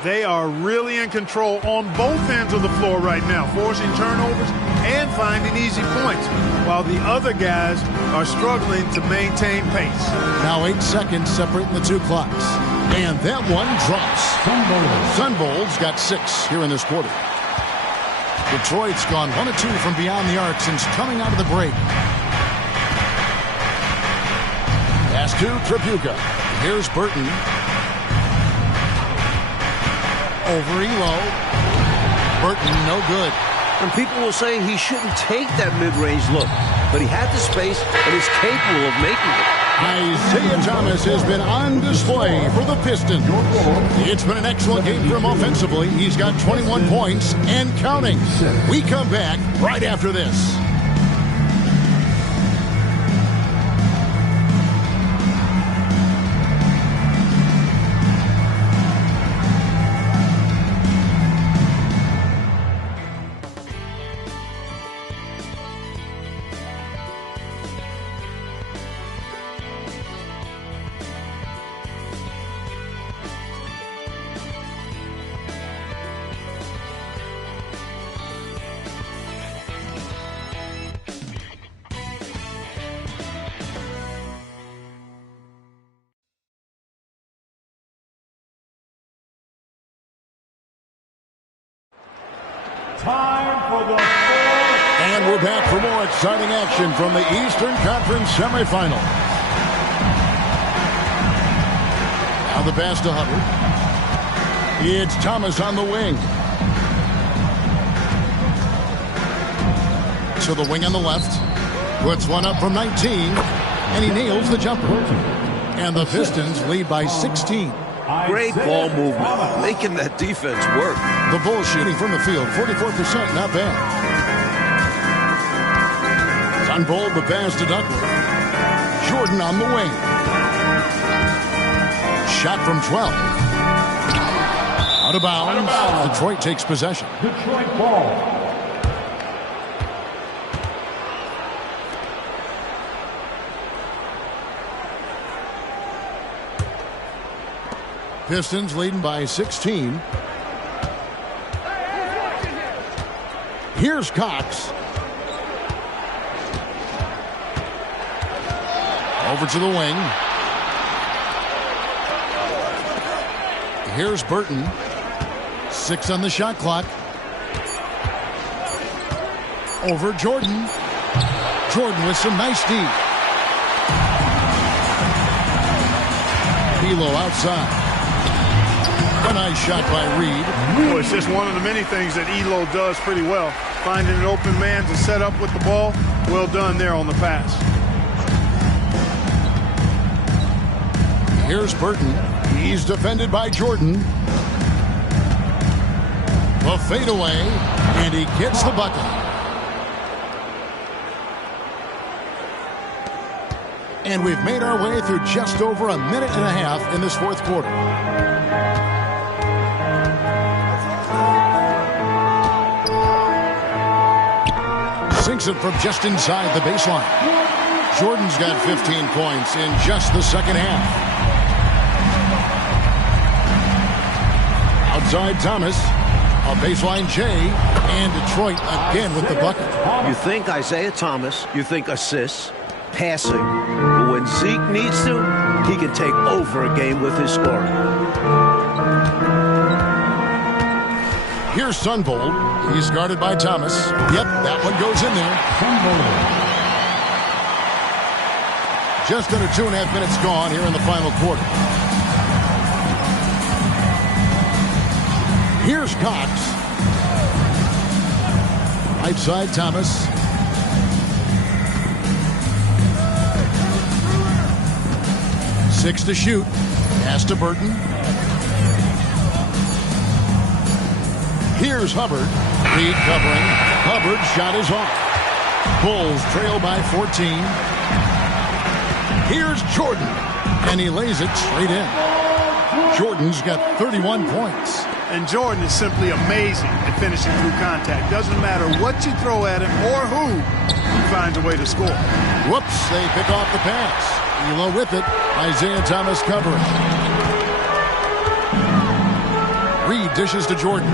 They are really in control on both ends of the floor right now, forcing turnovers and finding easy points, while the other guys are struggling to maintain pace. Now 8 seconds separating the 2 clocks. And that one drops. Sundvold's got 6 here in this quarter. Detroit's gone 1 of 2 from beyond the arc since coming out of the break. Pass to Tripucka. Here's Burton. Over Elo. Burton, no good. And people will say he shouldn't take that mid-range look, but he had the space and is capable of making it. Isiah Thomas has been on display for the Pistons. It's been an excellent game for him offensively. He's got 21 points and counting. We come back right after this. Time for the fourth. And we're back for more exciting action from the Eastern Conference semifinal. Now the pass to Hubbard. It's Thomas on the wing. To the wing on the left. Puts one up from 19. And he nails the jumper. And the Pistons lead by 16. Great ball movement, making that defense work. The Bulls shooting from the field, 44%, not bad. Sundvold the pass to Duckworth. Jordan on the wing. Shot from 12. Out of bounds. Detroit takes possession. Detroit ball. Pistons leading by 16. Here's Cox. Over to the wing. Here's Burton. 6 on the shot clock. Over Jordan. Jordan with some nice D. Hilo outside. A nice shot by Reed. Well, it's just one of the many things that Elo does pretty well. Finding an open man to set up with the ball. Well done there on the pass. Here's Burton. He's defended by Jordan. The fadeaway, and he gets the bucket. And we've made our way through just over a minute and a half in this fourth quarter. Sinks it from just inside the baseline. Jordan's got 15 points in just the second half. Outside Thomas. A baseline J. And Detroit again with the bucket. You think Isiah Thomas, you think assists, passing. But when Zeke needs to, he can take over a game with his scoring. Here's Sundvold. He's guarded by Thomas. Yep, that one goes in there. Just under 2.5 minutes gone here in the final quarter. Here's Cox. Right side Thomas. Six to shoot. Pass to Burton. Here's Hubbard. Reed covering. Hubbard's shot is off. Bulls trail by 14. Here's Jordan. And he lays it straight in. Jordan's got 31 points. And Jordan is simply amazing at finishing through contact. Doesn't matter what you throw at him or who, he finds a way to score. Whoops, they pick off the pass. Elo with it. Isiah Thomas covering. Reed dishes to Jordan.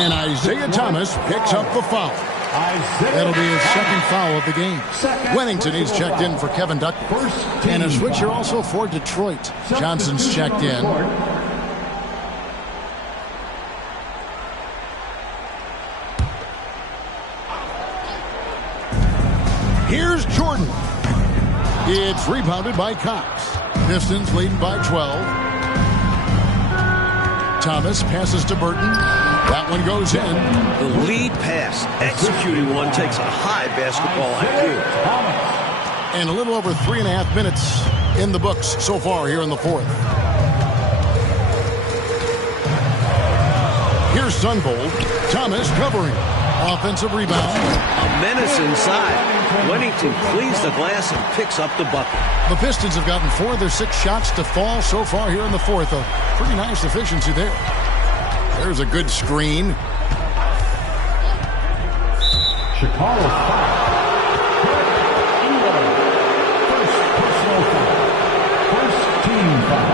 And Isiah Thomas picks up the foul. That'll be his second foul of the game. Wennington is checked in for Kevin Duckworth. And a switch here also for Detroit. Johnson's checked in. Here's Jordan. It's rebounded by Cox. Pistons leading by 12. Thomas passes to Burton. That one goes in. The lead pass, executing one, takes a high basketball IQ. And a little over 3.5 minutes in the books so far here in the fourth. Here's Sundvold. Thomas covering. Offensive rebound. A menace inside. Wennington cleans the glass and picks up the bucket. The Pistons have gotten 4 of their 6 shots to fall so far here in the fourth. A pretty nice efficiency there. There's a good screen. Chicago foul. First personal foul. First team foul.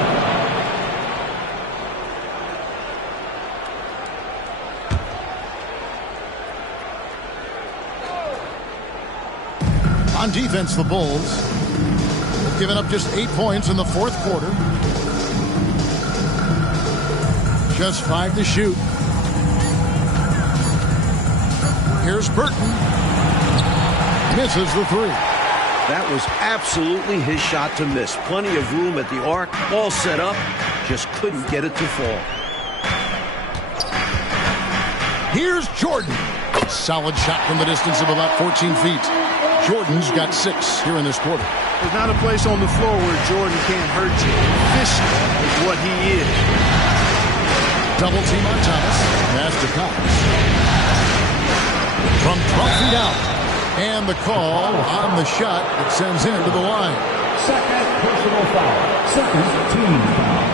On defense, the Bulls have given up just 8 points in the fourth quarter. Just 5 to shoot. Here's Burton. Misses the 3. That was absolutely his shot to miss. Plenty of room at the arc. All set up. Just couldn't get it to fall. Here's Jordan. Solid shot from the distance of about 14 feet. Jordan's got 6 here in this quarter. There's not a place on the floor where Jordan can't hurt you. Efficient is what he is. Double team on Thomas. Pass to Cox. From 12 feet out. And the call on the shot that sends him to the line. Second personal foul. Second team foul.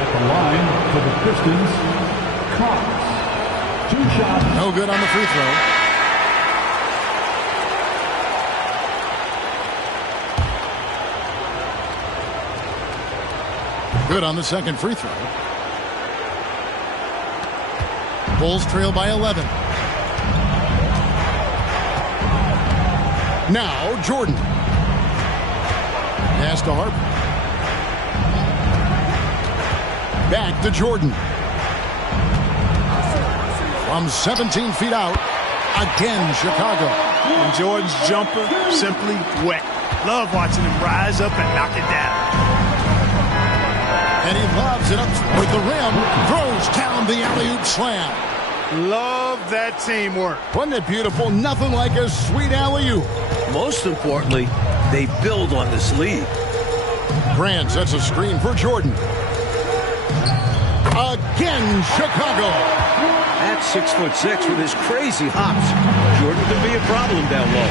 At the line for the Pistons, Cox. 2 shots. No good on the free throw. Good on the second free throw. Bulls trail by 11. Now Jordan. Pass to Harper. Back to Jordan. From 17 feet out. Again, Chicago. And Jordan's jumper, simply wet. Love watching him rise up and knock it down. And he lobs it up with the rim. Throws down the alley-oop slam. Love that teamwork. Wasn't it beautiful? Nothing like a sweet alley-oop. Most importantly, they build on this lead. Grant sets a screen for Jordan. Again, Chicago. At 6'6" with his crazy hops, Jordan could be a problem down low.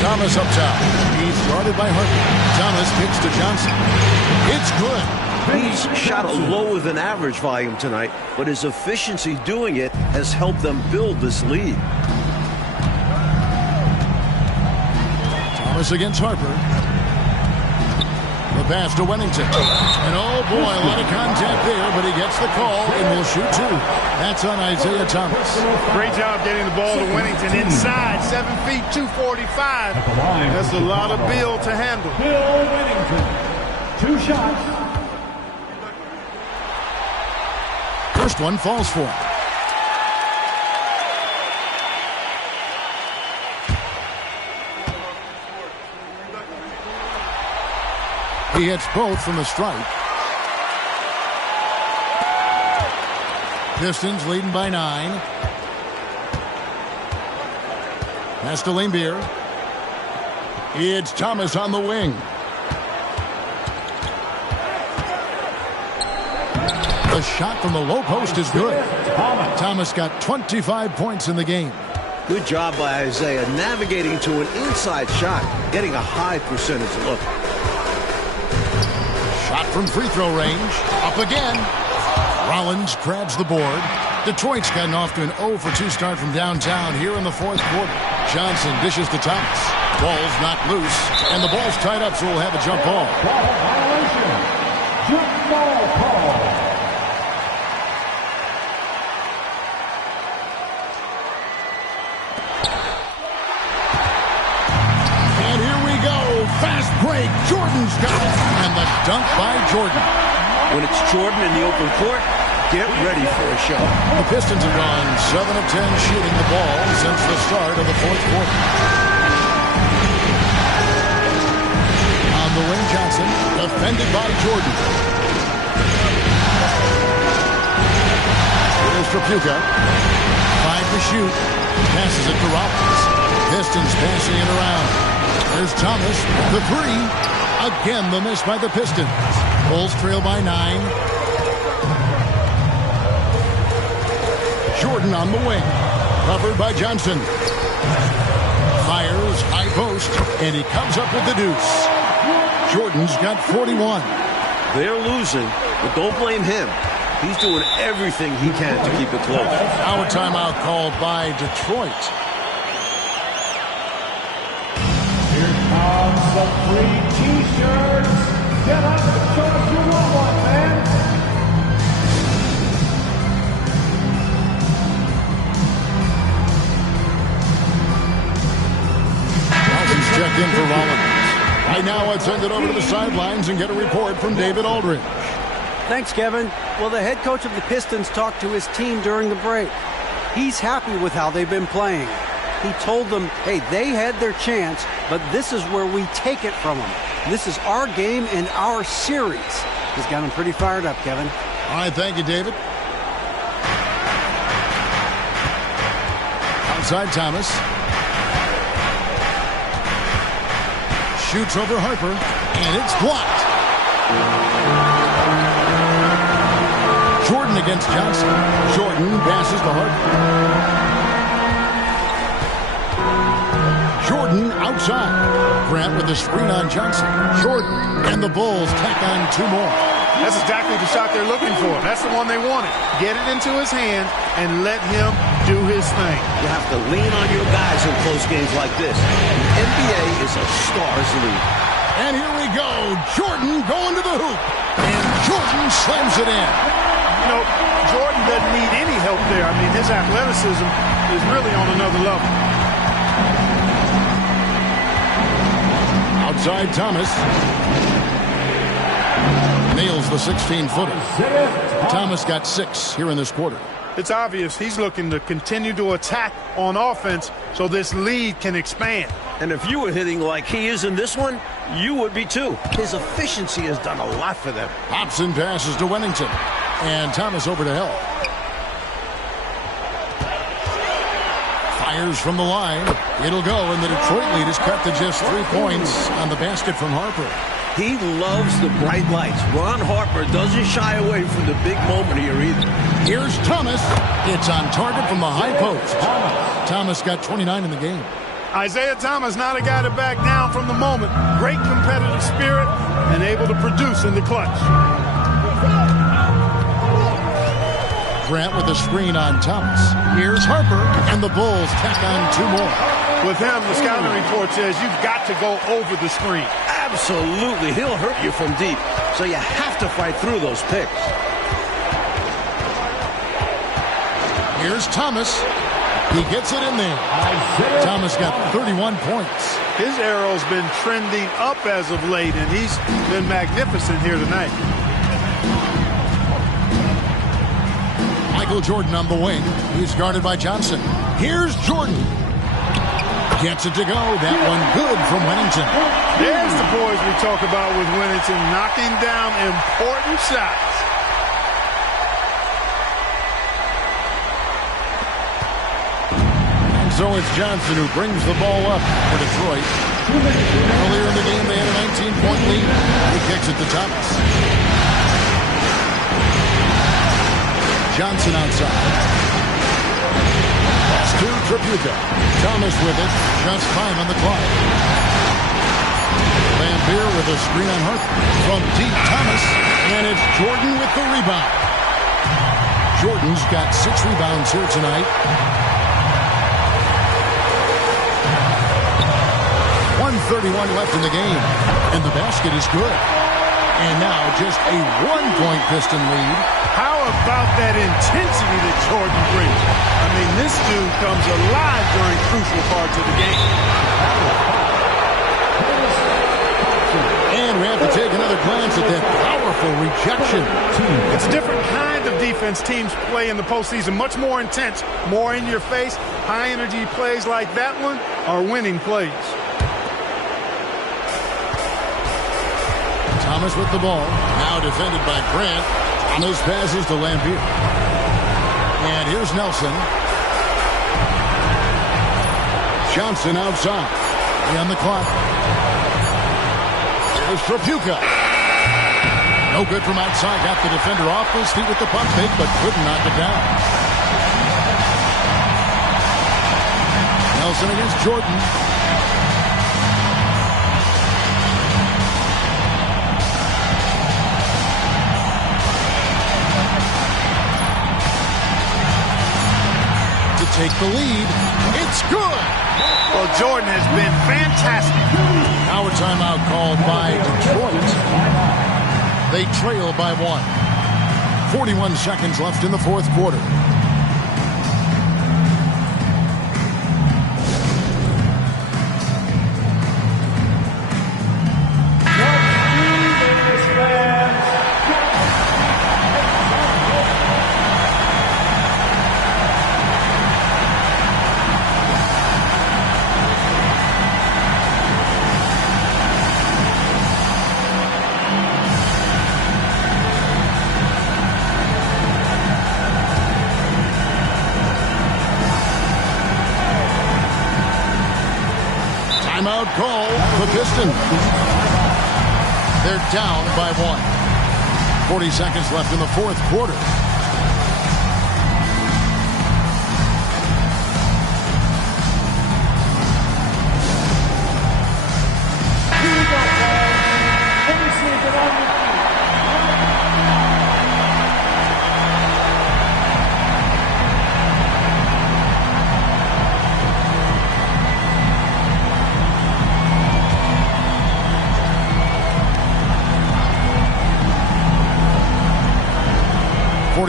Thomas up top. He's guarded by Harper. Thomas kicks to Johnson. It's good. He's shot a lower than average volume tonight, but his efficiency doing it has helped them build this lead. Thomas against Harper. The pass to Wennington. And oh boy, a lot of contact there, but he gets the call and will shoot 2. That's on Isiah Thomas. Great job getting the ball to Wennington inside. 7 feet, 245. That's a lot of Bill to handle. Bill Wennington. 2 shots. First one falls for him. He hits both from the stripe. Pistons leading by 9. Pass to Laimbeer. It's Thomas on the wing. The shot from the low post is good. Thomas got 25 points in the game. Good job by Isiah navigating to an inside shot, getting a high percentage look. Shot from free throw range. Up again. Rollins grabs the board. Detroit's gotten off to an 0 for 2 start from downtown here in the fourth quarter. Johnson dishes to Thomas. Ball's not loose. And the ball's tied up, so we'll have a jump ball. Violation. Jump ball call. And here we go. Fast break. Jordan's got it. And the dunk by Jordan. When it's Jordan in the open court, get ready for a shot. The Pistons have gone 7 of 10 shooting the ball since the start of the fourth quarter. On the wing, Johnson, defended by Jordan. Tripucka. 5 to shoot. Passes it to Rollins. Pistons passing it around. There's Thomas. The 3. Again, the miss by the Pistons. Bulls trail by 9. Jordan on the wing. Covered by Johnson. Fires, high post, and he comes up with the deuce. Jordan's got 41. They're losing, but don't blame him. He's doing everything he can to keep it close. Now a timeout called by Detroit. Here comes the free T-shirts. Get up and show us you want one, man. He's checked in for Rollins. Right now, let's send it over to the sidelines and get a report from David Aldridge. Thanks, Kevin. Well, the head coach of the Pistons talked to his team during the break. He's happy with how they've been playing. He told them, hey, they had their chance, but this is where we take it from them. This is our game and our series. He's got them pretty fired up, Kevin. All right, thank you, David. Outside Thomas. Shoots over Harper, and it's blocked. Jordan against Johnson. Jordan passes to Harper. Jordan outside. Grant with the screen on Johnson. Jordan, and the Bulls tack on 2 more. That's exactly the shot they're looking for. That's the one they wanted. Get it into his hand and let him do his thing. You have to lean on your guys in close games like this. The NBA is a stars league. And here we go. Jordan going to the hoop. And Jordan slams it in. You know, Jordan doesn't need any help there. I mean, his athleticism is really on another level. Outside Thomas. Nails the 16-footer. Thomas got 6 here in this quarter. It's obvious he's looking to continue to attack on offense so this lead can expand. And if you were hitting like he is in this one, you would be too. His efficiency has done a lot for them. Hobson passes to Wennington. And Thomas over to help. Fires from the line. It'll go, and the Detroit lead is cut to just 3 points on the basket from Harper. He loves the bright lights. Ron Harper doesn't shy away from the big moment here either. Here's Thomas. It's on target from the high post. Thomas got 29 in the game. Isiah Thomas, not a guy to back down from the moment. Great competitive spirit and able to produce in the clutch. Grant with the screen on Thomas. Here's Harper, and the Bulls tack on 2 more. With him, the scouting report says you've got to go over the screen. Absolutely. He'll hurt you from deep, so you have to fight through those picks. Here's Thomas. He gets it in there. Thomas got 31 points. His arrow's been trending up as of late, and he's been magnificent here tonight. Michael Jordan on the wing. He's guarded by Johnson. Here's Jordan. Gets it to go. That one good from Wennington. There's the boys we talk about with Wennington, knocking down important shots. So it's Johnson who brings the ball up for Detroit. Earlier in the game, they had a 19-point lead. He kicks it to Thomas. Johnson outside. Pass to Tripucka. Thomas with it. Just 5 on the clock. Laimbeer with a screen on Harper. From deep, Thomas. And it's Jordan with the rebound. Jordan's got 6 rebounds here tonight. 1:31 left in the game, and the basket is good. And now just a 1-point Piston lead. How about that intensity that Jordan brings? I mean, this dude comes alive during crucial parts of the game. And we have to take another glance at that powerful rejection. It's a different kind of defense teams play in the postseason. Much more intense, more in your face. High-energy plays like that one are winning plays. Thomas with the ball. Now defended by Grant. Thomas passes to Laimbeer. And here's Nelson. Johnson outside. On the clock. Here's Tripucka. No good from outside. Got the defender off his feet with the pump fake, but couldn't knock it down. Nelson against Jordan. To take the lead. It's good. Well, Jordan has been fantastic. Now a timeout called by Detroit. They trail by 1. 41 seconds left in the fourth quarter. Timeout call, the Pistons. They're down by 1. 40 seconds left in the fourth quarter.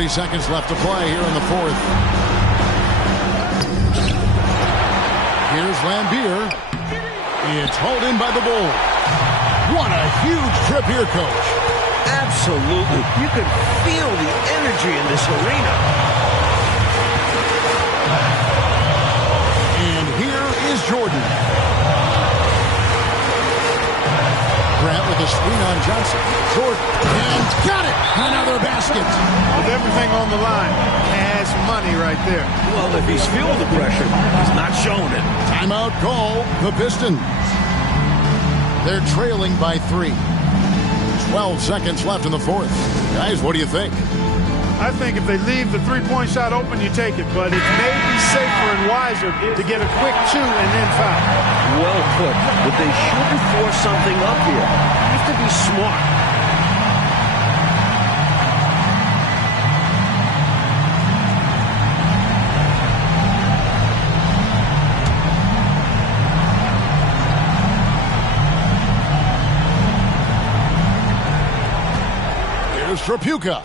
Seconds left to play here in the fourth. Here's Laimbeer. It's hauled in by the Bulls. What a huge trip here, Coach. Absolutely. You can feel the energy in this arena. And here is Jordan. Grant with a screen on Johnson. Jordan. And got it. Another basket. With everything on the line, cash money right there. Well, if he's feeling the pressure, he's not showing it. Timeout call, the Pistons. They're trailing by 3. 12 seconds left in the fourth. Guys, what do you think? I think if they leave the three-point shot open, you take it. But it may be safer and wiser to get a quick 2 and then foul. Well put. But they shouldn't force something up here. You have to be smart. Here's Tripucka.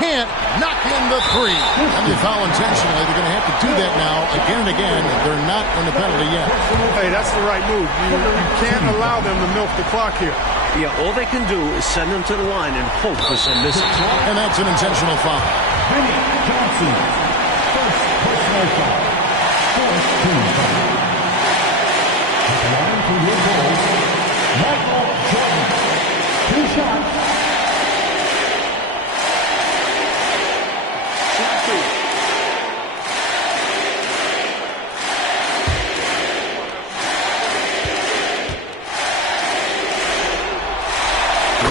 Can't knock in the 3. And they foul intentionally. They're going to have to do that now again and again. They're not in the penalty yet. Hey, that's the right move. You can't allow them to milk the clock here. Yeah, all they can do is send them to the line and hope for some misses. And that's an intentional foul. Johnson, first personal foul. First team foul. At the line for your goals, Michael Jordan. 2 shots.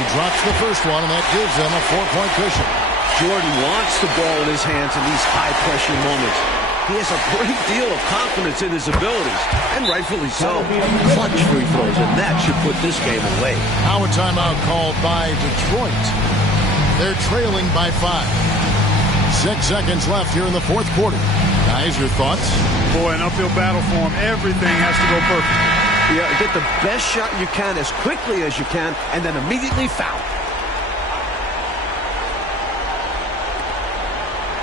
Drops the first one, and that gives them a 4-point cushion. Jordan wants the ball in his hands in these high-pressure moments. He has a great deal of confidence in his abilities, and rightfully so. Clutch free throws, and that should put this game away. Now a timeout called by Detroit. They're trailing by 5. 6 seconds left here in the fourth quarter. Guys, your thoughts? Boy, an uphill battle for him. Everything has to go perfect. Yeah, get the best shot you can as quickly as you can, and then immediately foul.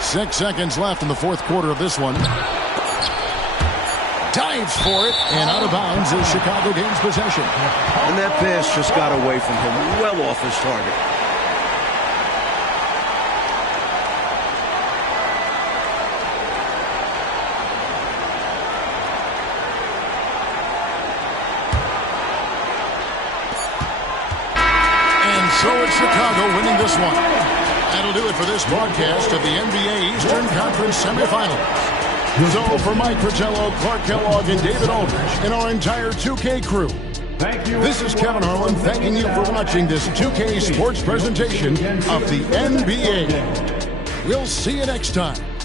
6 seconds left in the fourth quarter of this one. Dives for it, and out of bounds as Chicago gains possession. And that pass just got away from him, well off his target. So it's Chicago winning this one. That'll do it for this broadcast of the NBA Eastern Conference Semifinals. So for Mike Fratello, Clark Kellogg, and David Aldridge, and our entire 2K crew, this is Kevin Harlan thanking you for watching this 2K Sports presentation of the NBA. We'll see you next time.